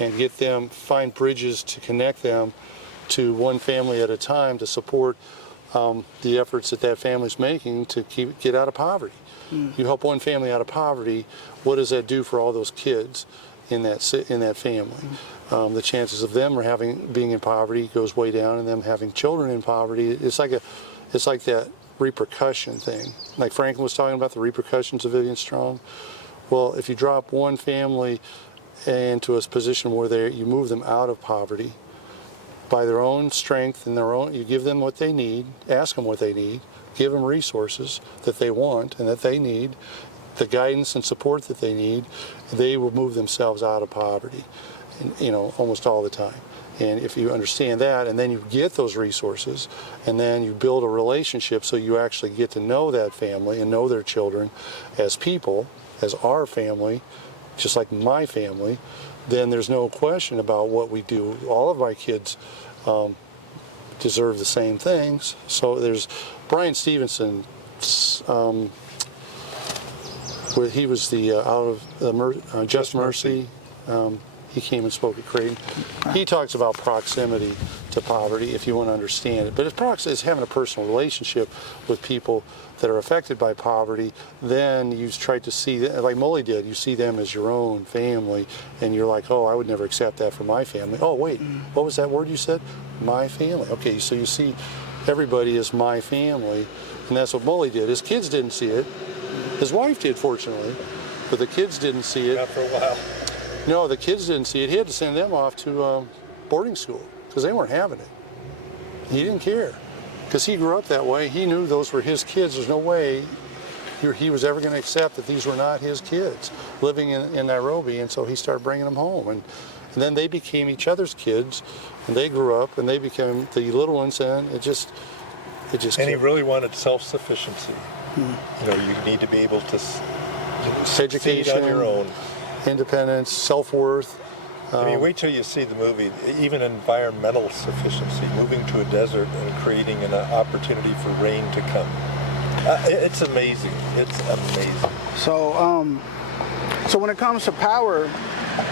and get them find bridges to connect them to one family at a time to support the efforts that family's making to get out of poverty. You help one family out of poverty, what does that do for all those kids in that family? The chances of them being in poverty goes way down, and them having children in poverty, it's like that repercussion thing. Like Franklin was talking about the repercussions of Vivian Strong. Well, if you drop one family into a position where you move them out of poverty by their own strength and you give them what they need, ask them what they need, give them resources that they want and that they need, the guidance and support that they need, they will move themselves out of poverty, almost all the time. And if you understand that, and then you get those resources, and then you build a relationship so you actually get to know that family and know their children as people, as our family, just like my family, then there's no question about what we do. All of my kids deserve the same things. So there's Brian Stevenson, he was the out of the Just Mercy. He came and spoke at Creighton. He talks about proximity to poverty, if you want to understand it. But it's having a personal relationship with people that are affected by poverty. Then you try to see, like Mully did, you see them as your own family, and you're like, oh, I would never accept that for my family. Oh, wait, what was that word you said? My family. Okay, so you see everybody as my family, and that's what Mully did. His kids didn't see it. His wife did, fortunately, but the kids didn't see it. Not for a while. No, the kids didn't see it. He had to send them off to boarding school because they weren't having it. He didn't care because he grew up that way. He knew those were his kids. There's no way he was ever going to accept that these were not his kids living in Nairobi, and so he started bringing them home. And then they became each other's kids, and they grew up, and they became the little ones, and It just And he kept- really wanted self-sufficiency. You know, you need to be able to succeed Education. on your own. independence, self-worth. I mean, wait till you see the movie. Even environmental sufficiency, moving to a desert and creating an opportunity for rain to come. It's amazing. It's amazing. So when it comes to power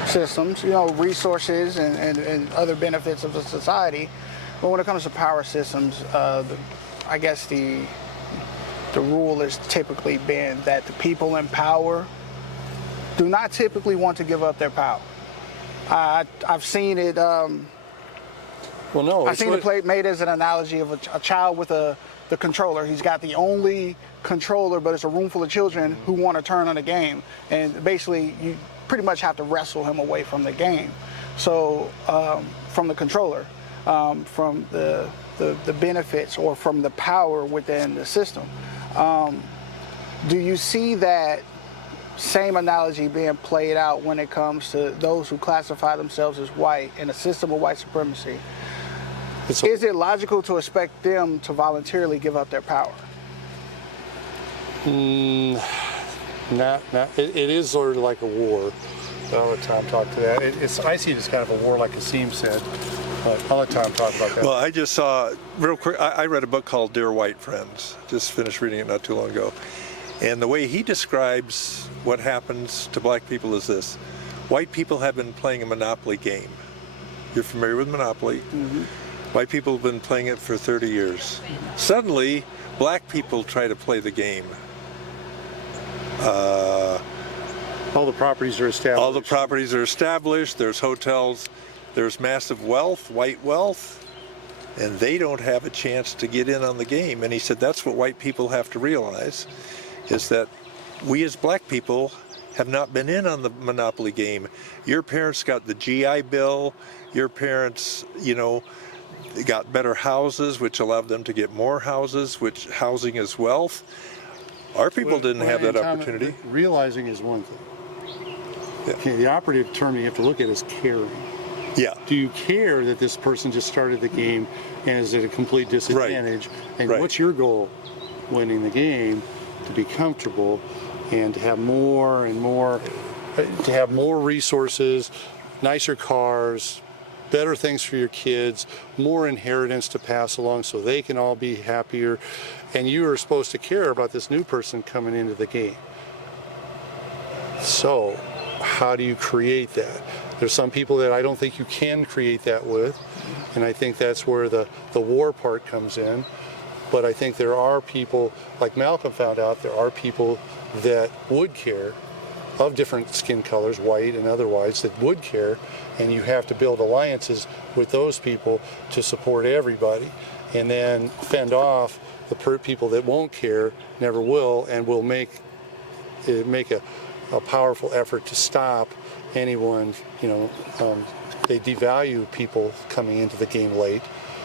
systems, you know, resources and other benefits of the society, but when it comes to power systems, I guess the rule has typically been that the people in power do not typically want to give up their power. I've seen it. Well, no. I've seen it made as an analogy of a child with the controller. He's got the only controller, but it's a room full of children who want to turn on the game, and basically you pretty much have to wrestle him away from the game. So from the controller, from the benefits or from the power within the system. Do you see that same analogy being played out when it comes to those who classify themselves as white in a system of white supremacy? Is it logical to expect them to voluntarily give up their power? It is sort of like a war. I'll let Tom talk to that. I see it as kind of a war, like Asim said. I'll let Tom talk about that. Well, I just saw, real quick, I read a book called Dear White Friends. Just finished reading it not too long ago. And the way he describes what happens to black people is this. White people have been playing a Monopoly game. You're familiar with Monopoly? Mm-hmm. White people have been playing it for 30 years. Suddenly, black people try to play the game. All the properties are established. All the properties are established. There's hotels. There's massive wealth, white wealth, and they don't have a chance to get in on the game. And he said that's what white people have to realize, is that we as black people have not been in on the Monopoly game. Your parents got the GI Bill. Your parents, you know, got better houses, which allowed them to get more houses, which housing is wealth. Our people didn't have that opportunity. Realizing is one thing. Yeah. Okay, the operative term you have to look at is caring. Yeah. Do you care that this person just started the game and is at a complete disadvantage? And Right. what's your goal? Winning the game, to be comfortable, and to have more and more. To have more resources, nicer cars, better things for your kids, more inheritance to pass along so they can all be happier. And you are supposed to care about this new person coming into the game. So, how do you create that? There's some people that I don't think you can create that with, and I think that's where the war part comes in. But I think there are people, like Malcolm found out, there are people that would care, of different skin colors, white and otherwise, that would care, and you have to build alliances with those people to support everybody, and then fend off the people that won't care, never will, and will make a powerful effort to stop anyone. You know, they devalue people coming into the game late.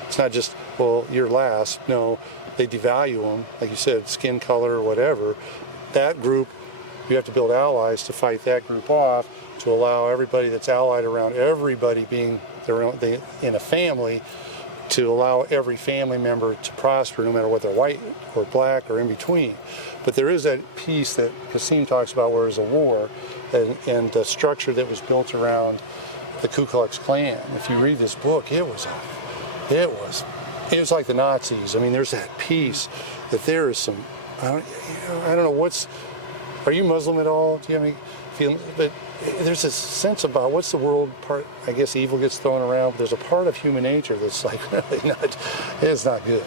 It's not just, well, you're last. No, they devalue them, like you said, skin color or whatever. That group, you have to build allies to fight that group off, to allow everybody that's allied around everybody being their own, in a family, to allow every family member to prosper, no matter what they're white or black or in between. But there is that piece that Kasim talks about where there's a war, and the structure that was built around the Ku Klux Klan. If you read this book, it was like the Nazis. I mean, there's that piece that there is some, I don't know are you Muslim at all? Do you have any feeling? But there's this sense about what's the world part. I guess evil gets thrown around, but there's a part of human nature that's like really it's not good.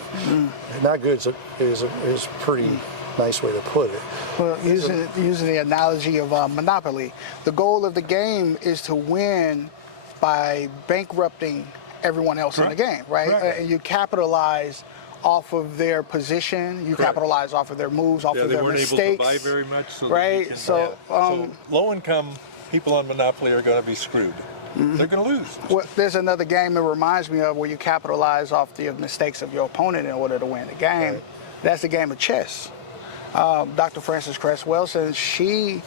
Not good is a pretty nice way to put it. Well, using the analogy of Monopoly, the goal of the game is to win by bankrupting everyone else in the game, right? And you capitalize off of their position, you capitalize off of their moves, off of their mistakes. They weren't able to buy very much, so right? So low-income people on Monopoly are going to be screwed. They're going to lose. Well, there's another game that reminds me of where you capitalize off the mistakes of your opponent in order to win the game. Right. That's the game of chess. Dr. Frances Cress Welsing, she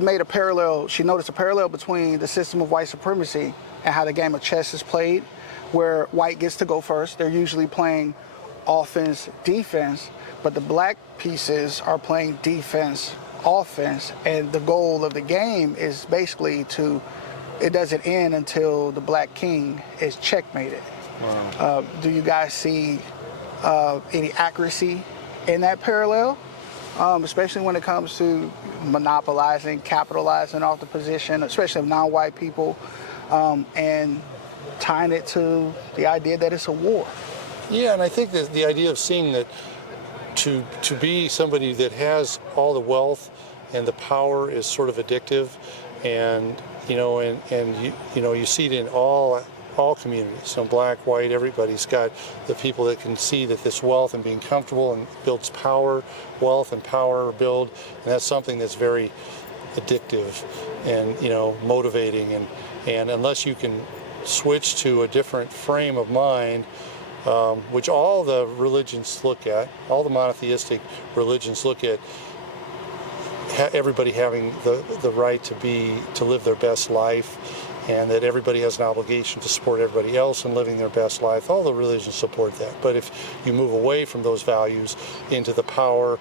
made a parallel. She noticed a parallel between the system of white supremacy and how the game of chess is played. where white gets to go first. They're usually playing offense, defense, but the black pieces are playing defense, offense, and the goal of the game is basically it doesn't end until the black king is checkmated. Wow. Do you guys see any accuracy in that parallel, especially when it comes to monopolizing, capitalizing off the position, especially of non-white people, and tying it to the idea that it's a war? Yeah, and I think that the idea of seeing that to be somebody that has all the wealth and the power is sort of addictive, and you see it in all communities. So black, white, everybody's got the people that can see that this wealth and being comfortable and builds power, wealth and power build, and that's something that's very addictive and motivating, and unless you can switch to a different frame of mind, which all the religions look at, all the monotheistic religions look at, everybody having the right to live their best life, and that everybody has an obligation to support everybody else in living their best life. All the religions support that. But if you move away from those values into the power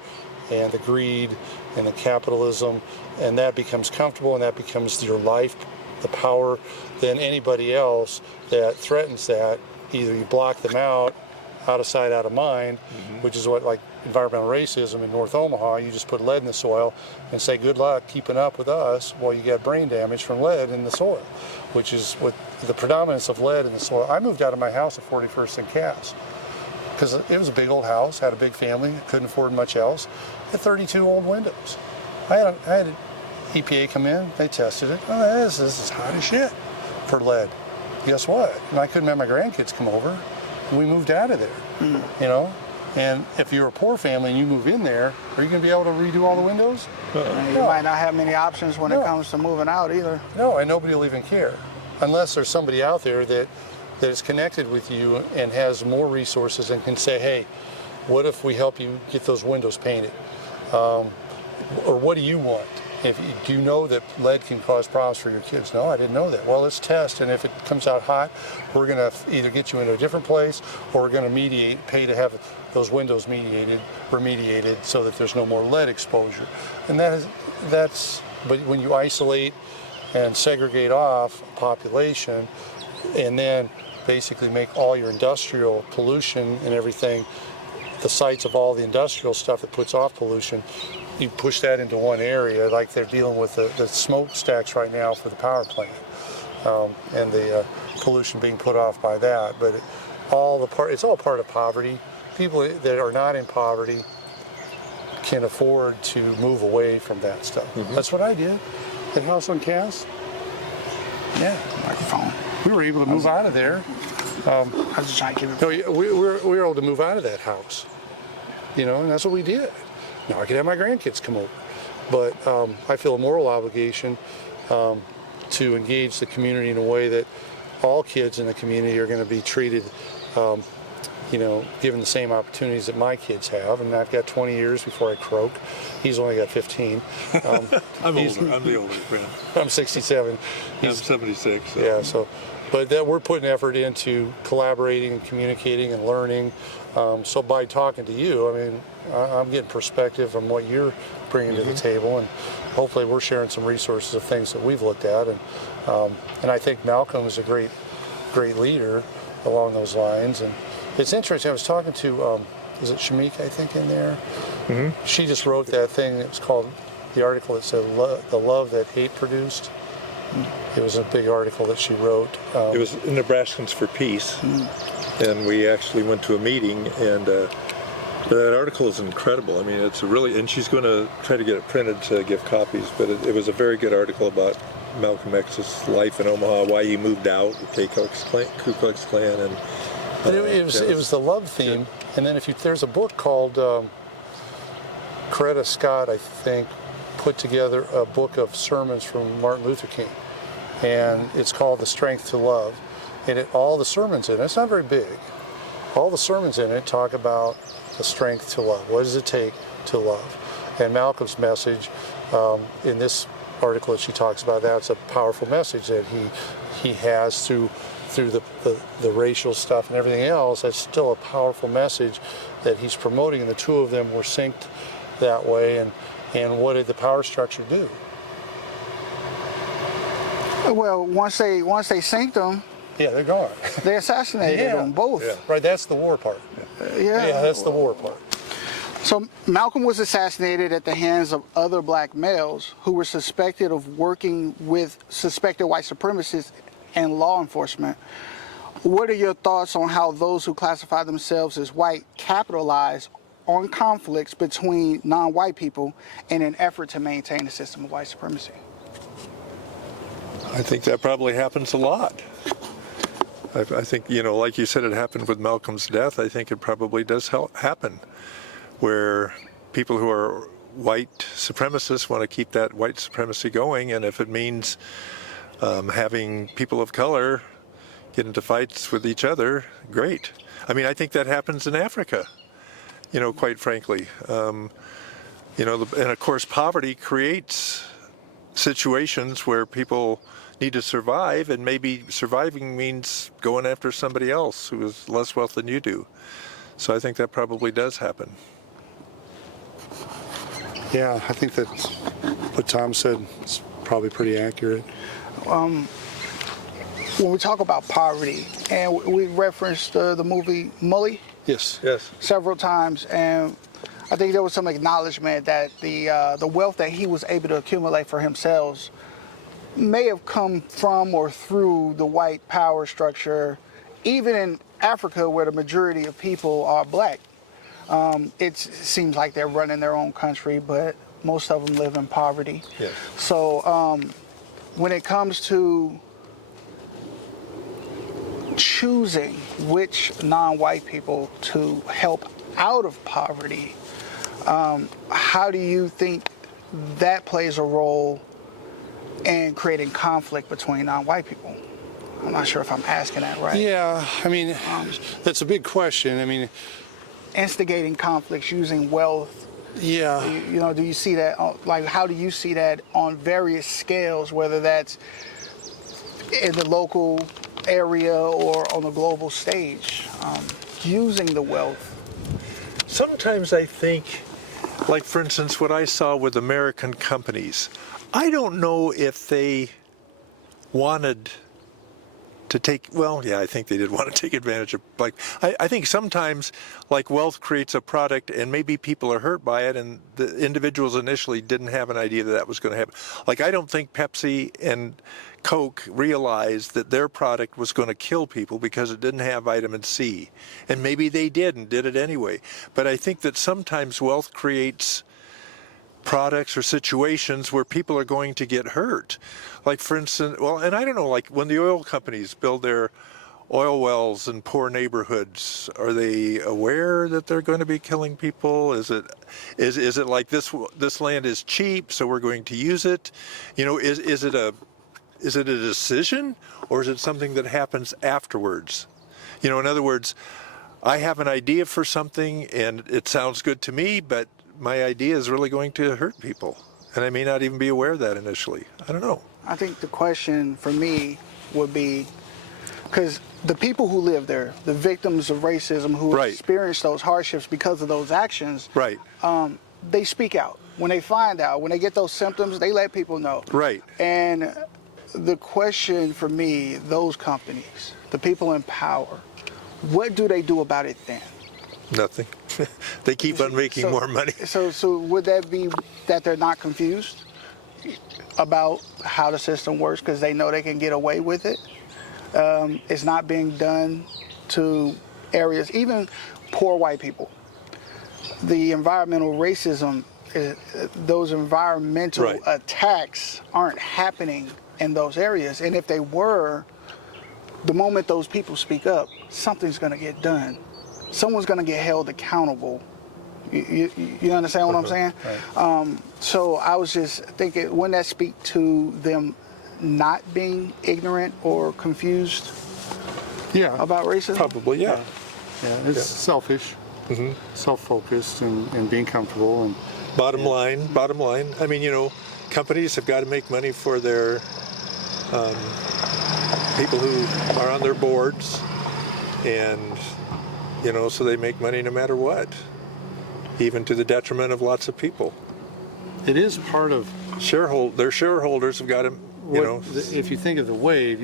and the greed and the capitalism, and that becomes comfortable and that becomes your life, the power, then anybody else that threatens that, either you block them out of sight, out of mind, which is what, like environmental racism in North Omaha, you just put lead in the soil and say, good luck keeping up with us while you get brain damage from lead in the soil, which is what the predominance of lead in the soil. I moved out of my house at 41st and Cass because it was a big old house, had a big family, couldn't afford much else, had 32 old windows. I had an EPA come in, they tested it. Oh, this is hot as shit for lead. Guess what? And I couldn't have my grandkids come over. We moved out of there, And if you're a poor family and you move in there, are you going to be able to redo all the windows? You might not have many options when it comes to moving out either. No, and nobody will even care, unless there's somebody out there that is connected with you and has more resources and can say, hey, what if we help you get those windows painted? Or what do you want? Do you know that lead can cause problems for your kids? No, I didn't know that. Well, let's test, and if it comes out hot, we're going to either get you into a different place, or we're going to pay to have those windows remediated so that there's no more lead exposure. And but when you isolate and segregate off a population, and then basically make all your industrial pollution and everything, the sites of all the industrial stuff that puts off pollution, you push that into one area, like they're dealing with the smokestacks right now for the power plant, and the pollution being put off by that. But it's all part of poverty. People that are not in poverty can afford to move away from that stuff. That's what I did at House on Cass. Yeah, Microphone. we were able to move out of there. I was just trying to keep it. No, we were able to move out of that house, and that's what we did. Now I could have my grandkids come over, but I feel a moral obligation to engage the community in a way that all kids in the community are going to be treated, given the same opportunities that my kids have. And I've got 20 years before I croak. He's only got 15. I'm older. I'm the older friend. I'm 67. I'm 76. So. Yeah, but that we're putting effort into collaborating and communicating and learning. So by talking to you, I'm getting perspective on what you're bringing to the table, and hopefully we're sharing some resources of things that we've looked at. And I think Malcolm is a great leader along those lines. And it's interesting. I was talking to, is it Shamik, I think, in there? She just wrote that thing. It was called, the article that said "The Love That Hate Produced." It was a big article that she wrote. It was Nebraskans for Peace, and we actually went to a meeting, and that article is incredible. It's and she's going to try to get it printed to give copies, but it was a very good article about Malcolm X's life in Omaha, why he moved out, the Ku Klux Klan, and it was the love theme. And then there's a book called Coretta Scott, I think, put together a book of sermons from Martin Luther King, and it's called The Strength to Love. And all the sermons in it, it's not very big, all the sermons in it talk about the strength to love. What does it take to love? And Malcolm's message in this article that she talks about, that's a powerful message that he has through through the racial stuff and everything else, that's still a powerful message that he's promoting, and the two of them were synced that way. And what did the power structure do? Well, once they synced them, Yeah, they're gone. they assassinated them both. Yeah. Right, that's the war part. Yeah, that's the war part. So Malcolm was assassinated at the hands of other black males who were suspected of working with suspected white supremacists and law enforcement. What are your thoughts on how those who classify themselves as white capitalize on conflicts between non-white people in an effort to maintain a system of white supremacy? I think that probably happens a lot. I think, like you said, it happened with Malcolm's death. I think it probably does happen, where people who are white supremacists want to keep that white supremacy going, and if it means having people of color get into fights with each other, great. I mean, I think that happens in Africa, quite frankly. And of course, poverty creates situations where people need to survive, and maybe surviving means going after somebody else who has less wealth than you do. So I think that probably does happen. Yeah, I think that what Tom said is probably pretty accurate. When we talk about poverty, and we referenced the movie Mully Yes. several times, and I think there was some acknowledgement that the wealth that he was able to accumulate for himself may have come from or through the white power structure, even in Africa where the majority of people are black. It seems like they're running their own country, but most of them live in poverty. Yes. So when it comes to choosing which non-white people to help out of poverty, how do you think that plays a role in creating conflict between non-white people? I'm not sure if I'm asking that right. Yeah, I mean, that's a big question. I mean, Instigating conflicts using wealth. yeah. Do you see that? Like, how do you see that on various scales, whether that's in the local area or on the global stage, using the wealth? Sometimes I think, like for instance, what I saw with American companies, I don't know if they wanted to take, I think they did want to take advantage of, I think sometimes, wealth creates a product and maybe people are hurt by it, and the individuals initially didn't have an idea that was going to happen. I don't think Pepsi and Coke realized that their product was going to kill people because it didn't have vitamin C. And maybe they did and did it anyway. But I think that sometimes wealth creates products or situations where people are going to get hurt. For instance, and I don't know, when the oil companies build their oil wells in poor neighborhoods, are they aware that they're going to be killing people? Is it like this land is cheap, so we're going to use it? Is it a decision, or is it something that happens afterwards? In other words, I have an idea for something and it sounds good to me, but my idea is really going to hurt people, and I may not even be aware of that initially. I don't know. I think the question for me would be, because the people who live there, the victims of racism who Right. experience those hardships because of those actions, Right. They speak out. When they find out, when they get those symptoms, they let people know. Right. And the question for me, those companies, the people in power, what do they do about it then? Nothing. They keep on making more money. So would that be that they're not confused about how the system works because they know they can get away with it? It's not being done to areas, even poor white people. The environmental racism, those environmental Right. attacks aren't happening in those areas. And if they were, the moment those people speak up, something's going to get done. Someone's going to get held accountable. You understand what I'm saying? Right. So I was just thinking, wouldn't that speak to them not being ignorant or confused Yeah. about racism? Probably, yeah. Yeah, it's selfish, self-focused, and being comfortable. And Bottom line. I mean, companies have got to make money for their people who are on their boards, and so they make money no matter what, even to the detriment of lots of people. It is part of Their shareholders have got to, if you think of the wave,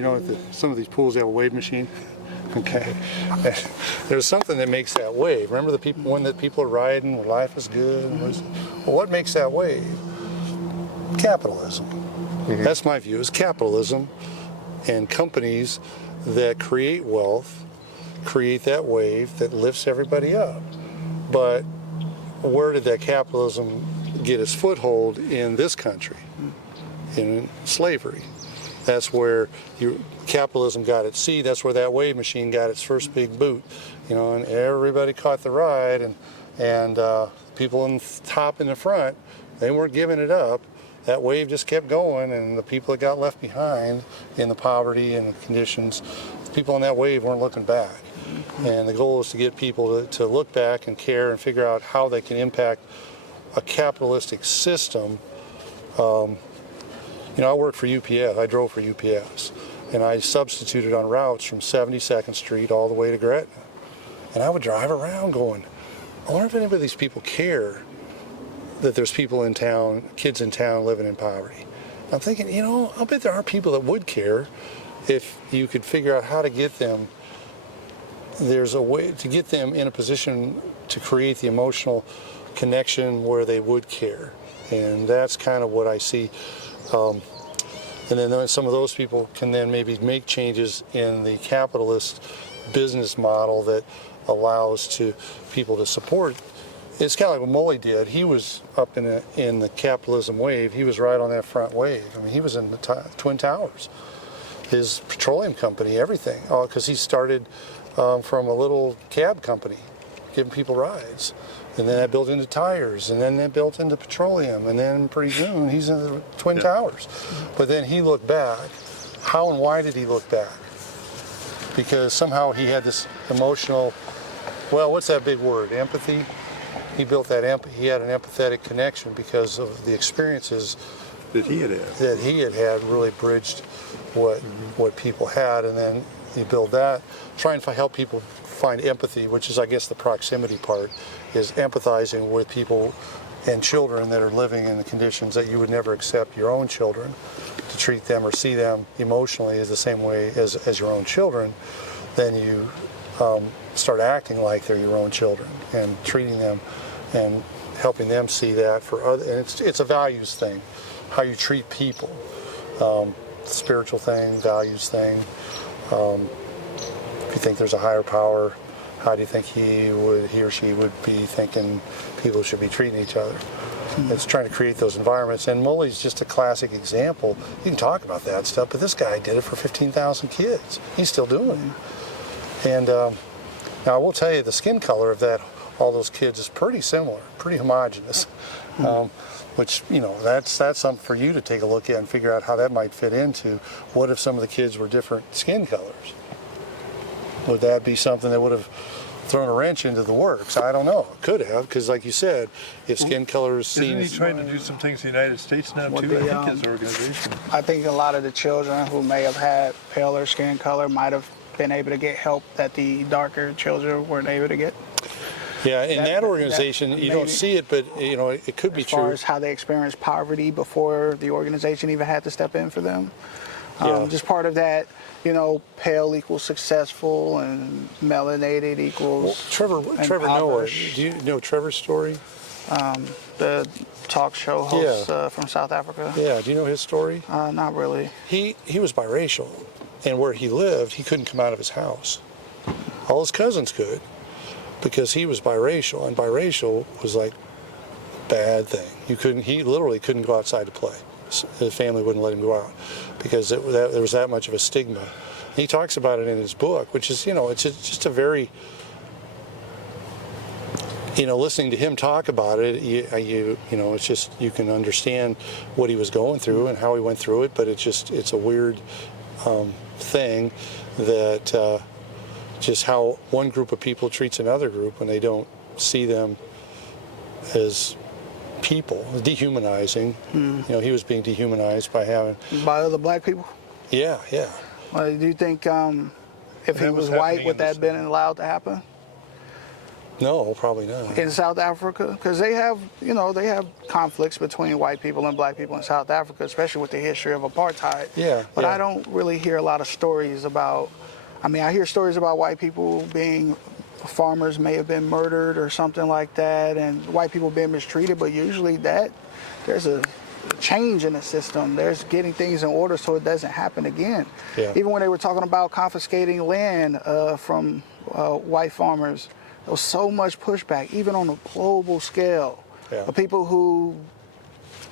some of these pools have a wave machine. Okay, there's something that makes that wave. Remember the people when the people are riding, life is good. Well, what makes that wave? Capitalism. That's my view. Is capitalism, and companies that create wealth create that wave that lifts everybody up. But where did that capitalism get its foothold in this country? In slavery. That's where capitalism got its seed. That's where that wave machine got its first big boot, and everybody caught the ride, and people in the top in the front, they weren't giving it up. That wave just kept going, and the people that got left behind in the poverty and the conditions, the people on that wave weren't looking back. And the goal is to get people to look back and care and figure out how they can impact a capitalistic system. I worked for UPS. I drove for UPS, and I substituted on routes from 72nd Street all the way to Gretna. And I would drive around going, I wonder if any of these people care that there's people in town, kids in town living in poverty. I'm thinking, I'll bet there are people that would care if you could figure out how to get them. There's a way to get them in a position to create the emotional connection where they would care. And that's kind of what I see. And then some of those people can then maybe make changes in the capitalist business model that allows people to support. It's kind of like what Neely did. He was up in the capitalism wave. He was right on that front wave. I mean, he was in the Twin Towers. His petroleum company, everything, because he started from a little cab company, giving people rides. And then that built into tires, and then that built into petroleum, and then pretty soon he's in the Twin Towers. But then he looked back. How and why did he look back? Because somehow he had this emotional, what's that big word? Empathy? He built that he had an empathetic connection because of the experiences that he had really bridged what people had, and then you build that, trying to help people find empathy, which is, I guess, the proximity part, is empathizing with people and children that are living in the conditions that you would never accept your own children, to treat them or see them emotionally as the same way as your own children. Then you start acting like they're your own children and treating them and helping them see that for other. And it's a values thing, how you treat people, spiritual thing, values thing. If you think there's a higher power, how do you think he or she would be thinking people should be treating each other? It's trying to create those environments. And Neely's just a classic example. You can talk about that stuff, but this guy did it for 15,000 kids. He's still doing it. And now I will tell you, the skin color of all those kids is pretty similar, pretty homogenous. Which, that's something for you to take a look at and figure out how that might fit into what if some of the kids were different skin colors? Would that be something that would have thrown a wrench into the works? I don't know. It could have, because like you said, if skin color is seen... Isn't he trying to do some things in the United States now, too? I think his organization. I think a lot of the children who may have had paler skin color might have been able to get help that the darker children weren't able to get. Yeah, in that organization, you don't see it, but it could be true. As far as how they experienced poverty before the organization even had to step in for them. Just part of that, pale equals successful and melanated equals. Trevor Noah. Do you know Trevor's story? The talk show host from South Africa. Yeah, do you know his story? Not really. He was biracial, and where he lived, he couldn't come out of his house. All his cousins could, because he was biracial, and biracial was like a bad thing. He literally couldn't go outside to play. His family wouldn't let him go out because there was that much of a stigma. He talks about it in his book, which is, it's just a very, listening to him talk about it, it's just, you can understand what he was going through and how he went through it, but it's a weird thing that just how one group of people treats another group when they don't see them as people, dehumanizing. He was being dehumanized by other black people. Yeah. Do you think if he That was was white, happening would in the that have been allowed to happen No, probably not. in South Africa? Because they have, they have conflicts between white people and black people in South Africa, especially with the history of apartheid. Yeah, But yeah. I don't really hear a lot of stories about. I mean, I hear stories about white people being farmers may have been murdered or something like that, and white people being mistreated. But usually there's a change in the system. There's getting things in order so it doesn't happen again. Yeah. Even when they were talking about confiscating land from white farmers, there was so much pushback, even on a global scale. Yeah. Of people who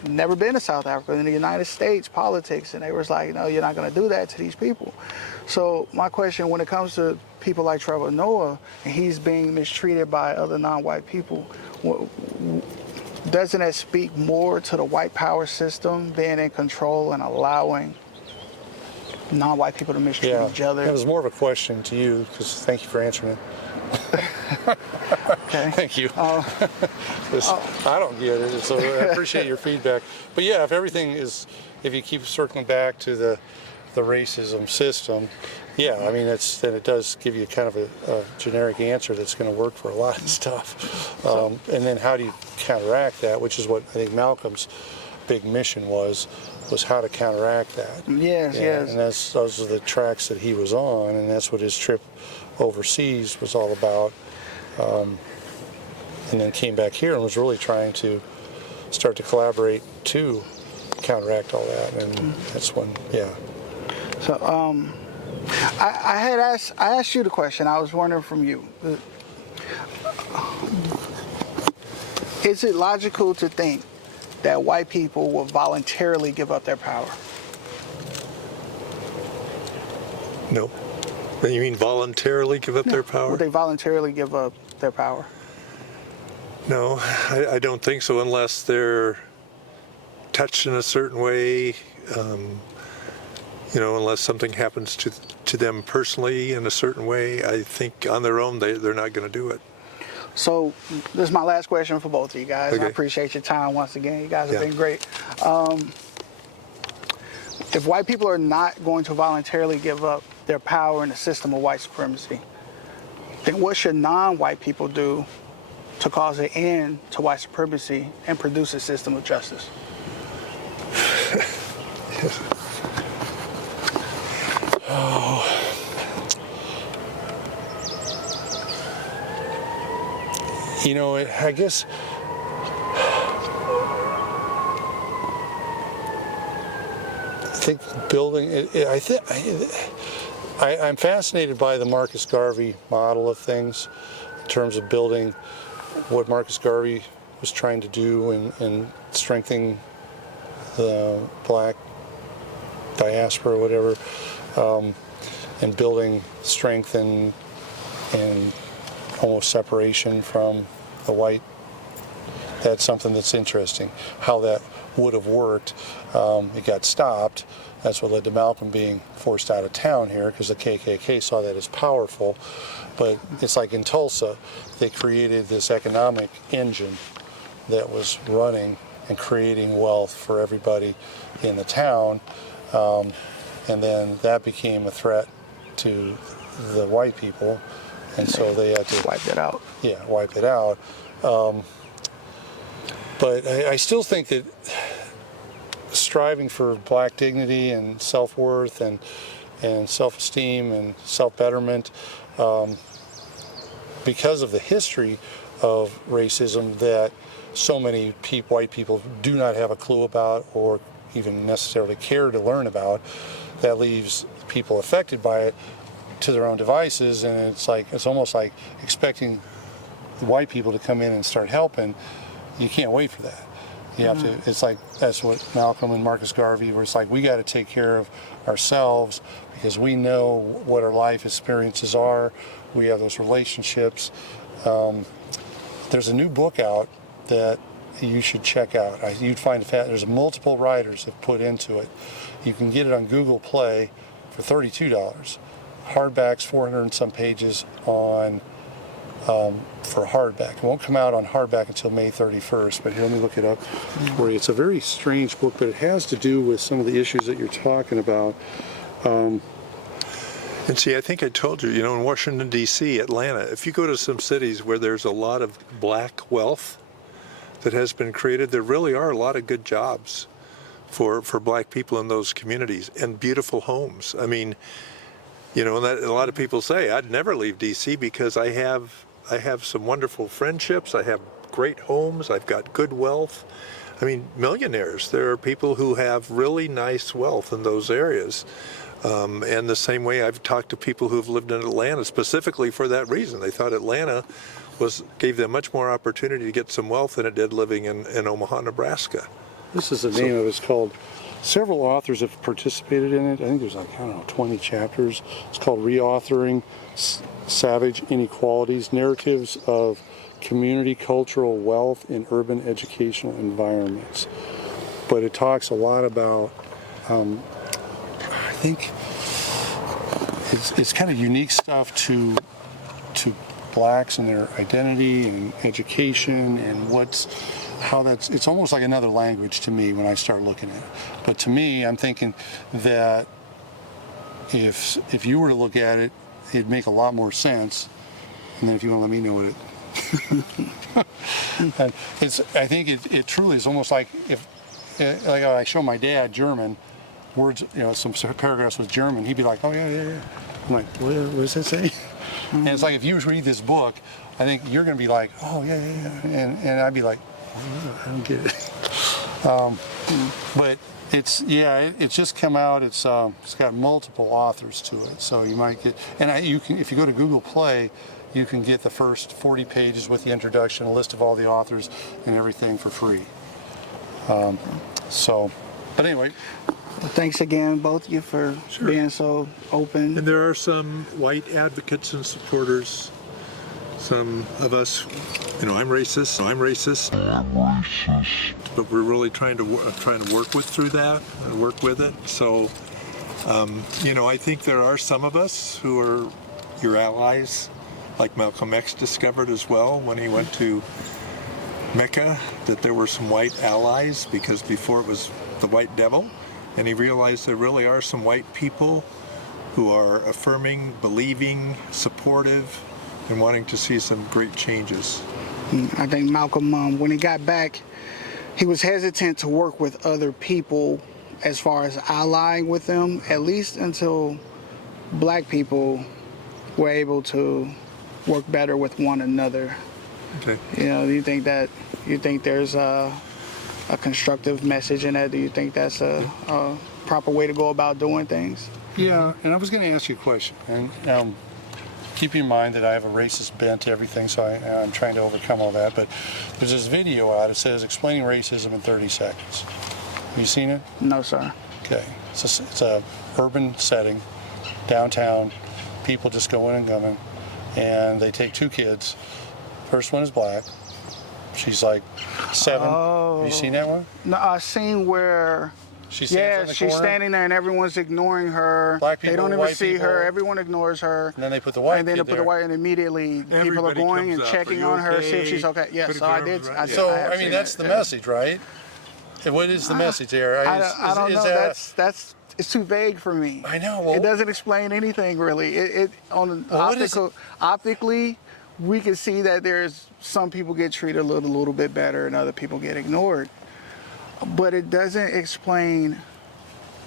never been to South Africa, in the United States politics, and they was like, no, you're not going to do that to these people. So my question, when it comes to people like Trevor Noah, and he's being mistreated by other non-white people, doesn't that speak more to the white power system being in control and allowing non-white people to mistreat each other? It was more of a question to you, because thank you for answering it. Okay. Thank you. 'Cause I don't get it, so I appreciate your feedback. But yeah, if you keep circling back to the racism system, yeah, I mean, then it does give you kind of a generic answer that's going to work for a lot of stuff. And then how do you counteract that, which is what I think Malcolm's big mission was how to counteract that. Yes, yes. And those are the tracks that he was on, and that's what his trip overseas was all about. And then came back here and was really trying to start to collaborate to counteract all that, and that's when, yeah. So I asked you the question. I was wondering from you, is it logical to think that white people will voluntarily give up their power? No. You mean voluntarily give up their power? Would they voluntarily give up their power? No, I don't think so, unless they're touched in a certain way, unless something happens to them personally in a certain way. I think on their own, they're not going to do it. So this is my last question for both of you guys. Okay. I appreciate your time once again. You guys have Yeah. been great. If white people are not going to voluntarily give up their power in the system of white supremacy, then what should non-white people do to cause an end to white supremacy and produce a system of justice? I guess I think building. I'm fascinated by the Marcus Garvey model of things in terms of building what Marcus Garvey was trying to do and strengthening the black diaspora or whatever, and building strength and almost separation from the white. That's something that's interesting, how that would have worked. It got stopped. That's what led to Malcolm being forced out of town here, because the KKK saw that as powerful. But it's like in Tulsa, they created this economic engine that was running and creating wealth for everybody in the town. And then that became a threat to the white people. And so they had to Wipe it out. Yeah, wipe it out. But I still think that striving for black dignity and self-worth and self-esteem and self-betterment, because of the history of racism that so many white people do not have a clue about or even necessarily care to learn about, that leaves people affected by it to their own devices. And it's almost like expecting the white people to come in and start helping. You can't wait for that. You have to. It's like that's what Malcolm and Marcus Garvey were. It's like we got to take care of ourselves because we know what our life experiences are. We have those relationships. There's a new book out that you should check out. You'd find it there's multiple writers have put into it. You can get it on Google Play for $32. Hardback's 400 and some pages on for hardback. It won't come out on hardback until May 31st, but here, let me look it up for you. It's a very strange book, but it has to do with some of the issues that you're talking about. And see, I think I told you, in Washington, D.C., Atlanta, if you go to some cities where there's a lot of black wealth that has been created, there really are a lot of good jobs for black people in those communities and beautiful homes. I mean, that a lot of people say, I'd never leave D.C. because I have some wonderful friendships, I have great homes, I've got good wealth. I mean, millionaires, there are people who have really nice wealth in those areas. And the same way I've talked to people who've lived in Atlanta specifically for that reason. They thought Atlanta gave them much more opportunity to get some wealth than it did living in Omaha, Nebraska. This is the name of it. It's called, several authors have participated in it. I think there's 20 chapters. It's called Reauthoring Savage Inequalities, Narratives of Community Cultural Wealth in Urban Educational Environments. But it talks a lot about, I think it's kind of unique stuff to blacks and their identity and education and it's almost like another language to me when I start looking at it. But to me, I'm thinking that if you were to look at it, it'd make a lot more sense. And then if you want to let me know what it I think it truly is almost like like I show my dad German words, some paragraphs with German, he'd be like, oh yeah. I'm like, what does it say? And it's like if you read this book, I think you're going to be like, oh yeah, and I'd be like, oh, I don't get it. But it's just come out. It's got multiple authors to it, so you might get. And you can, if you go to Google Play, you can get the first 40 pages with the introduction, a list of all the authors, and everything for free. But anyway. Well, thanks again, both of you, for being so open. And there are some white advocates and supporters. Some of us, I'm racist. But we're really trying to work with it. So, I think there are some of us who are your allies, like Malcolm X discovered as well when he went to Mecca, that there were some white allies, because before it was the white devil. And he realized there really are some white people who are affirming, believing, supportive, and wanting to see some great changes. I think Malcolm, when he got back, he was hesitant to work with other people as far as allying with them, at least until black people were able to work better with one another. Okay. Do you think there's a constructive message in that? Do you think that's a proper way to go about doing things? Yeah, and I was going to ask you a question. And keep in mind that I have a racist bent to everything, so I'm trying to overcome all that. But there's this video out. It says explaining racism in 30 seconds. Have you seen it? No, sir. Okay. It's a urban setting, downtown. People just go in and coming, and they take two kids. First one is black. She's like 7. Oh. Have you seen that one? No, I've seen where. She's standing there and everyone's ignoring her. Black people, they don't even white see people. her. Everyone ignores her. And then they put the white And then kid they put the white, and immediately people are Everybody going comes and up. checking Are you on her, see if okay? she's okay. Yes, Put so your I arms did. around you. So, have I mean, seen that's it. the message, right? What is the message there? I don't know. It's too vague for me. I know. Well, it doesn't explain anything really. Optically, we can see that there's some people get treated a little bit better and other people get ignored. But it doesn't explain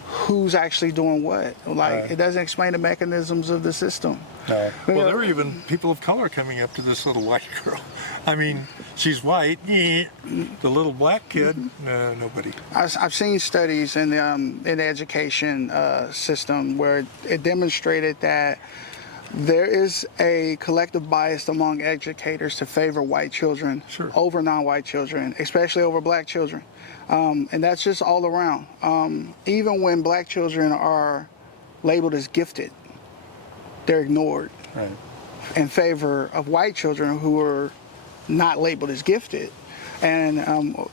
who's actually doing what. Like, it doesn't explain the mechanisms of the system. No. Well, there were even people of color coming up to this little white girl. I mean, she's white. The little black kid, nobody. I've seen studies in the education system where it demonstrated that there is a collective bias among educators to favor white children over non-white children, especially over black children. And that's just all around. Even when black children are labeled as gifted, they're ignored in favor of white children who are not labeled as gifted. And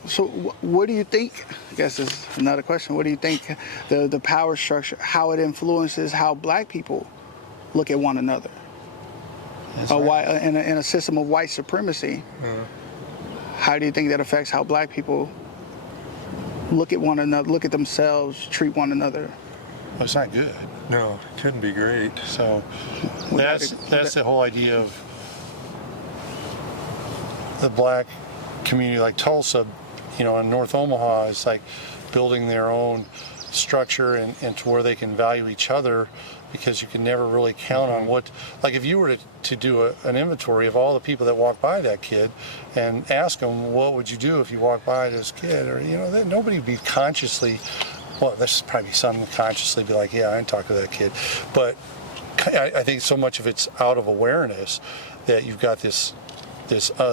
so what do you think, I guess is another question, what do you think the power structure, how it influences how black people look at one another? In a system of white supremacy, how do you think that affects how black people look at one another, look at themselves, treat one another? well, it's not good. No, it couldn't be great. So that's the whole idea of the black community, like Tulsa, in North Omaha, is like building their own structure and to where they can value each other, because you can never really count on what, like if you were to do an inventory of all the people that walk by that kid and ask them, what would you do if you walked by this kid? Or, that nobody would be consciously, well, there's probably some consciously be like, yeah, I didn't talk to that kid. But I think so much of it's out of awareness that you've got this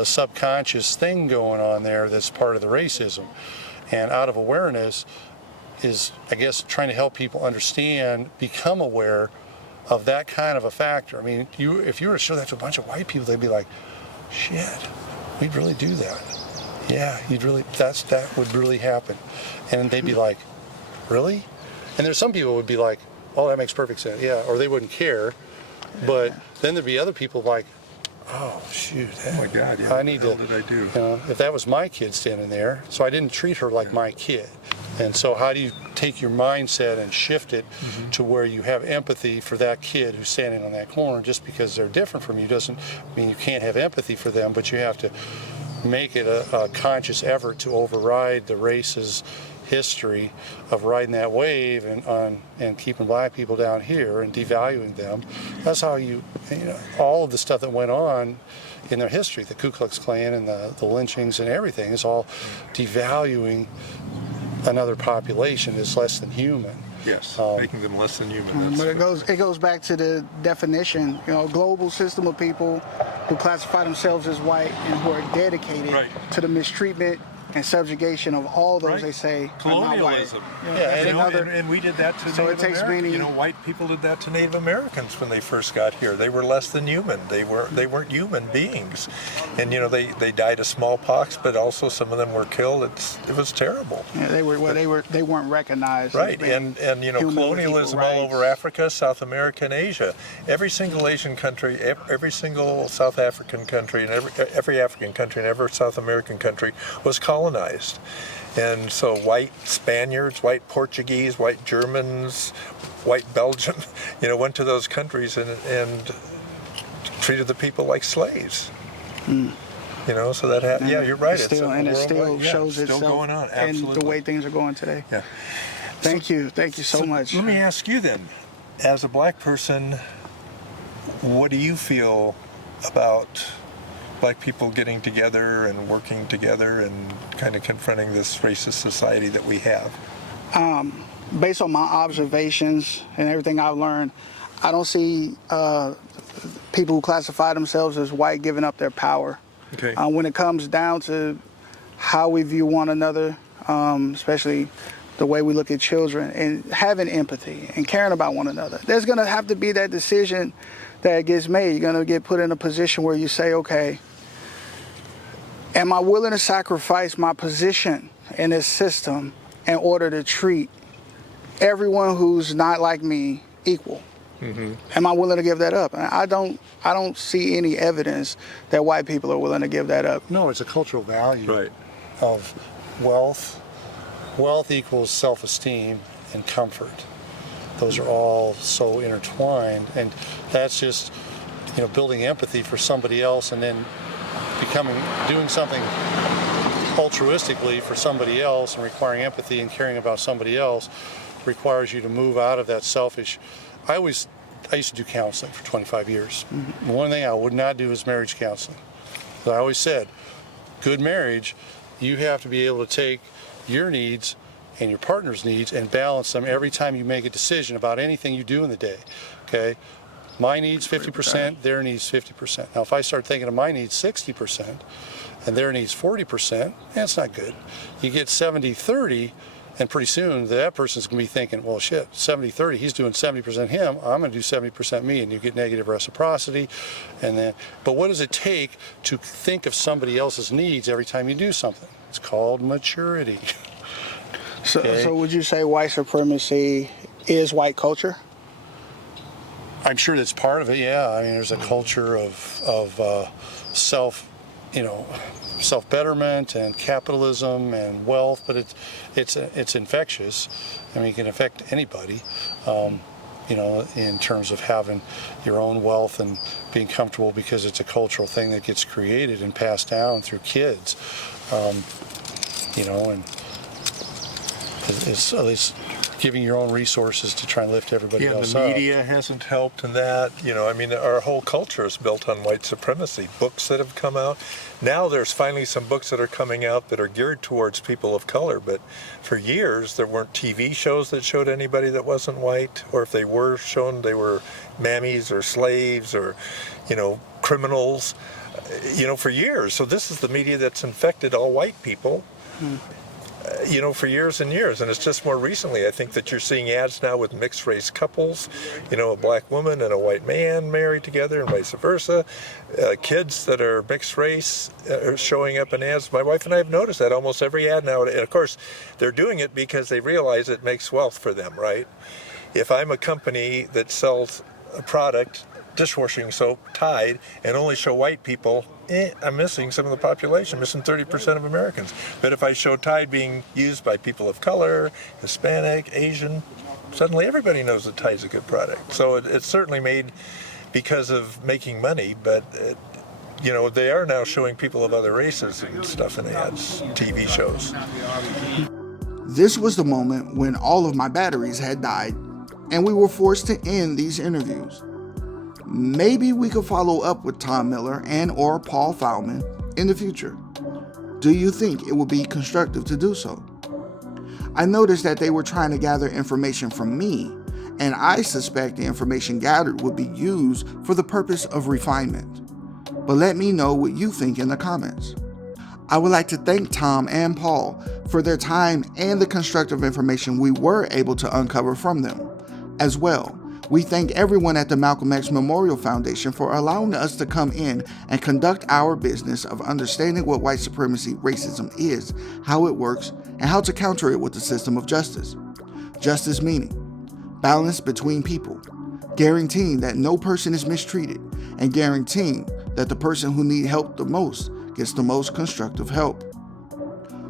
subconscious thing going on there that's part of the racism. And out of awareness is, I guess, trying to help people understand, become aware of that kind of a factor. I mean, if you were to show that to a bunch of white people, they'd be like, shit, we'd really do that. Yeah, that would really happen. And they'd be like, really? And there's some people would be like, oh, that makes perfect sense. Yeah, or they wouldn't care. But then there'd be other people like, oh, shoot. Oh, my God, yeah. I need to, what did I do? If that was my kid standing there, so I didn't treat her like my kid. And so how do you take your mindset and shift it to where you have empathy for that kid who's standing on that corner? Just because they're different from you doesn't mean you can't have empathy for them, but you have to make it a conscious effort to override the race's history of riding that wave and keeping black people down here and devaluing them. That's how all of the stuff that went on in their history, the Ku Klux Klan and the lynchings and everything, is all devaluing another population as less than human. Yes, making them less than human. But it goes back to the definition. Global system of people who classify themselves as white and who are dedicated to the mistreatment and subjugation of all those they say colonialism. And we did that to Native Americans. White people did that to Native Americans when they first got here. They were less than human. They weren't human beings, and they died of smallpox, but also some of them were killed. It was terrible. Yeah, they weren't recognized. Right, and colonialism all over Africa, South America, and Asia. Every single Asian country, every single South African country, and every African country, and every South American country was colonized. And so white Spaniards, white Portuguese, white Germans, white Belgian, went to those countries and treated the people like slaves. So that you're right. It still shows itself still going on. Absolutely. And the way things are going today. Yeah. Thank you so much. Let me ask you then, as a black person, what do you feel about black people getting together and working together and kind of confronting this racist society that we have? Based on my observations and everything I've learned, I don't see people who classify themselves as white giving up their power. Okay. When it comes down to how we view one another, especially the way we look at children, and having empathy and caring about one another, there's going to have to be that decision that gets made. You're going to get put in a position where you say, okay, am I willing to sacrifice my position in this system in order to treat everyone who's not like me equal? Am I willing to give that up? I don't see any evidence that white people are willing to give that up. No, it's a cultural value of wealth. Wealth equals self-esteem and comfort. Those are all so intertwined, and that's just building empathy for somebody else, and then doing something altruistically for somebody else, and requiring empathy and caring about somebody else requires you to move out of that selfish. I used to do counseling for 25 years. One thing I would not do is marriage counseling. But I always said, good marriage, you have to be able to take your needs and your partner's needs and balance them every time you make a decision about anything you do in the day. Okay? My needs 50%, their needs 50%. Now, if I start thinking of my needs 60% and their needs 40%, that's not good. You get 70-30, and pretty soon that person's going to be thinking, well, shit, 70-30, he's doing 70% him, I'm going to do 70% me, and you get negative reciprocity. But what does it take to think of somebody else's needs every time you do something? It's called maturity. So would you say white supremacy is white culture? I'm sure that's part of it, yeah. I mean, there's a culture of self-betterment and capitalism and wealth, but it's infectious. I mean, it can affect anybody. In terms of having your own wealth and being comfortable because it's a cultural thing that gets created and passed down through kids. And it's giving your own resources to try and lift everybody else up. The media hasn't helped in that. Our whole culture is built on white supremacy. Books that have come out. Now there's finally some books that are coming out that are geared towards people of color, but for years there weren't TV shows that showed anybody that wasn't white, or if they were shown, they were mammies or slaves or, criminals, for years. So this is the media that's infected all white people. For years and years, and it's just more recently, I think, that you're seeing ads now with mixed race couples, a black woman and a white man married together and vice versa. Kids that are mixed race are showing up in ads. My wife and I have noticed that almost every ad now, and of course, they're doing it because they realize it makes wealth for them, right? If I'm a company that sells a product, dishwashing soap, Tide, and only show white people, I'm missing some of the population, missing 30% of Americans. But if I show Tide being used by people of color, Hispanic, Asian, suddenly everybody knows that Tide's a good product. So it's certainly made because of making money, but they are now showing people of other races and stuff in ads, TV shows. This was the moment when all of my batteries had died, and we were forced to end these interviews. Maybe we could follow up with Tom Miller and or Paul Feilmann in the future. Do you think it would be constructive to do so? I noticed that they were trying to gather information from me, and I suspect the information gathered would be used for the purpose of refinement. But let me know what you think in the comments. I would like to thank Tom and Paul for their time and the constructive information we were able to uncover from them. As well, we thank everyone at the Malcolm X Memorial Foundation for allowing us to come in and conduct our business of understanding what white supremacy racism is, how it works, and how to counter it with the system of justice. Justice meaning balance between people, guaranteeing that no person is mistreated, and guaranteeing that the person who needs help the most gets the most constructive help.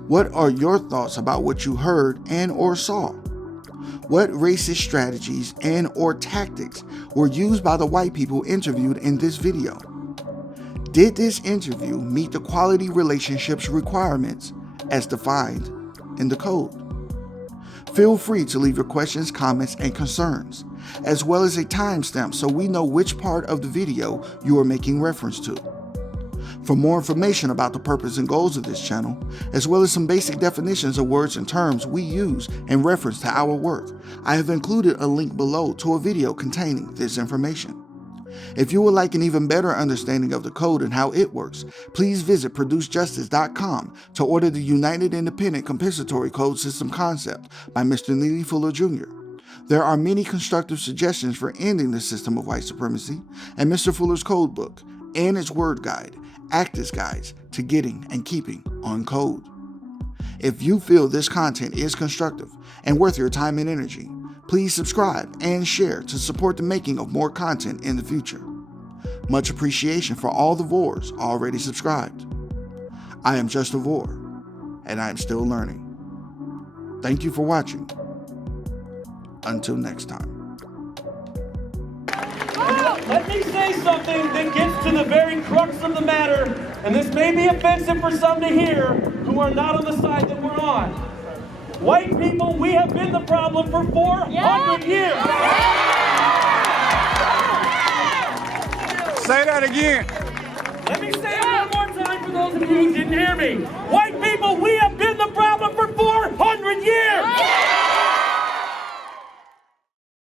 What are your thoughts about what you heard and or saw? What racist strategies and or tactics were used by the white people interviewed in this video? Did this interview meet the quality relationships requirements as defined in the code? Feel free to leave your questions, comments, and concerns, as well as a timestamp so we know which part of the video you are making reference to. For more information about the purpose and goals of this channel, as well as some basic definitions of words and terms we use in reference to our work, I have included a link below to a video containing this information. If you would like an even better understanding of the code and how it works, please visit producejustice.com to order the United Independent Compensatory Code System Concept by Mr. Neely Fuller Jr. There are many constructive suggestions for ending the system of white supremacy, and Mr. Fuller's code book and its word guide act as guides to getting and keeping on code. If you feel this content is constructive and worth your time and energy, please subscribe and share to support the making of more content in the future. Much appreciation for all the VORs already subscribed. I am JustaVOR, and I am still learning. Thank you for watching. Until next time. Let me say something that gets to the very crux of the matter, and this may be offensive for some to hear who are not on the side that we're on. White people, we have been the problem for 400 years. Say that again. Let me say it one more time for those of you who didn't hear me. White people, we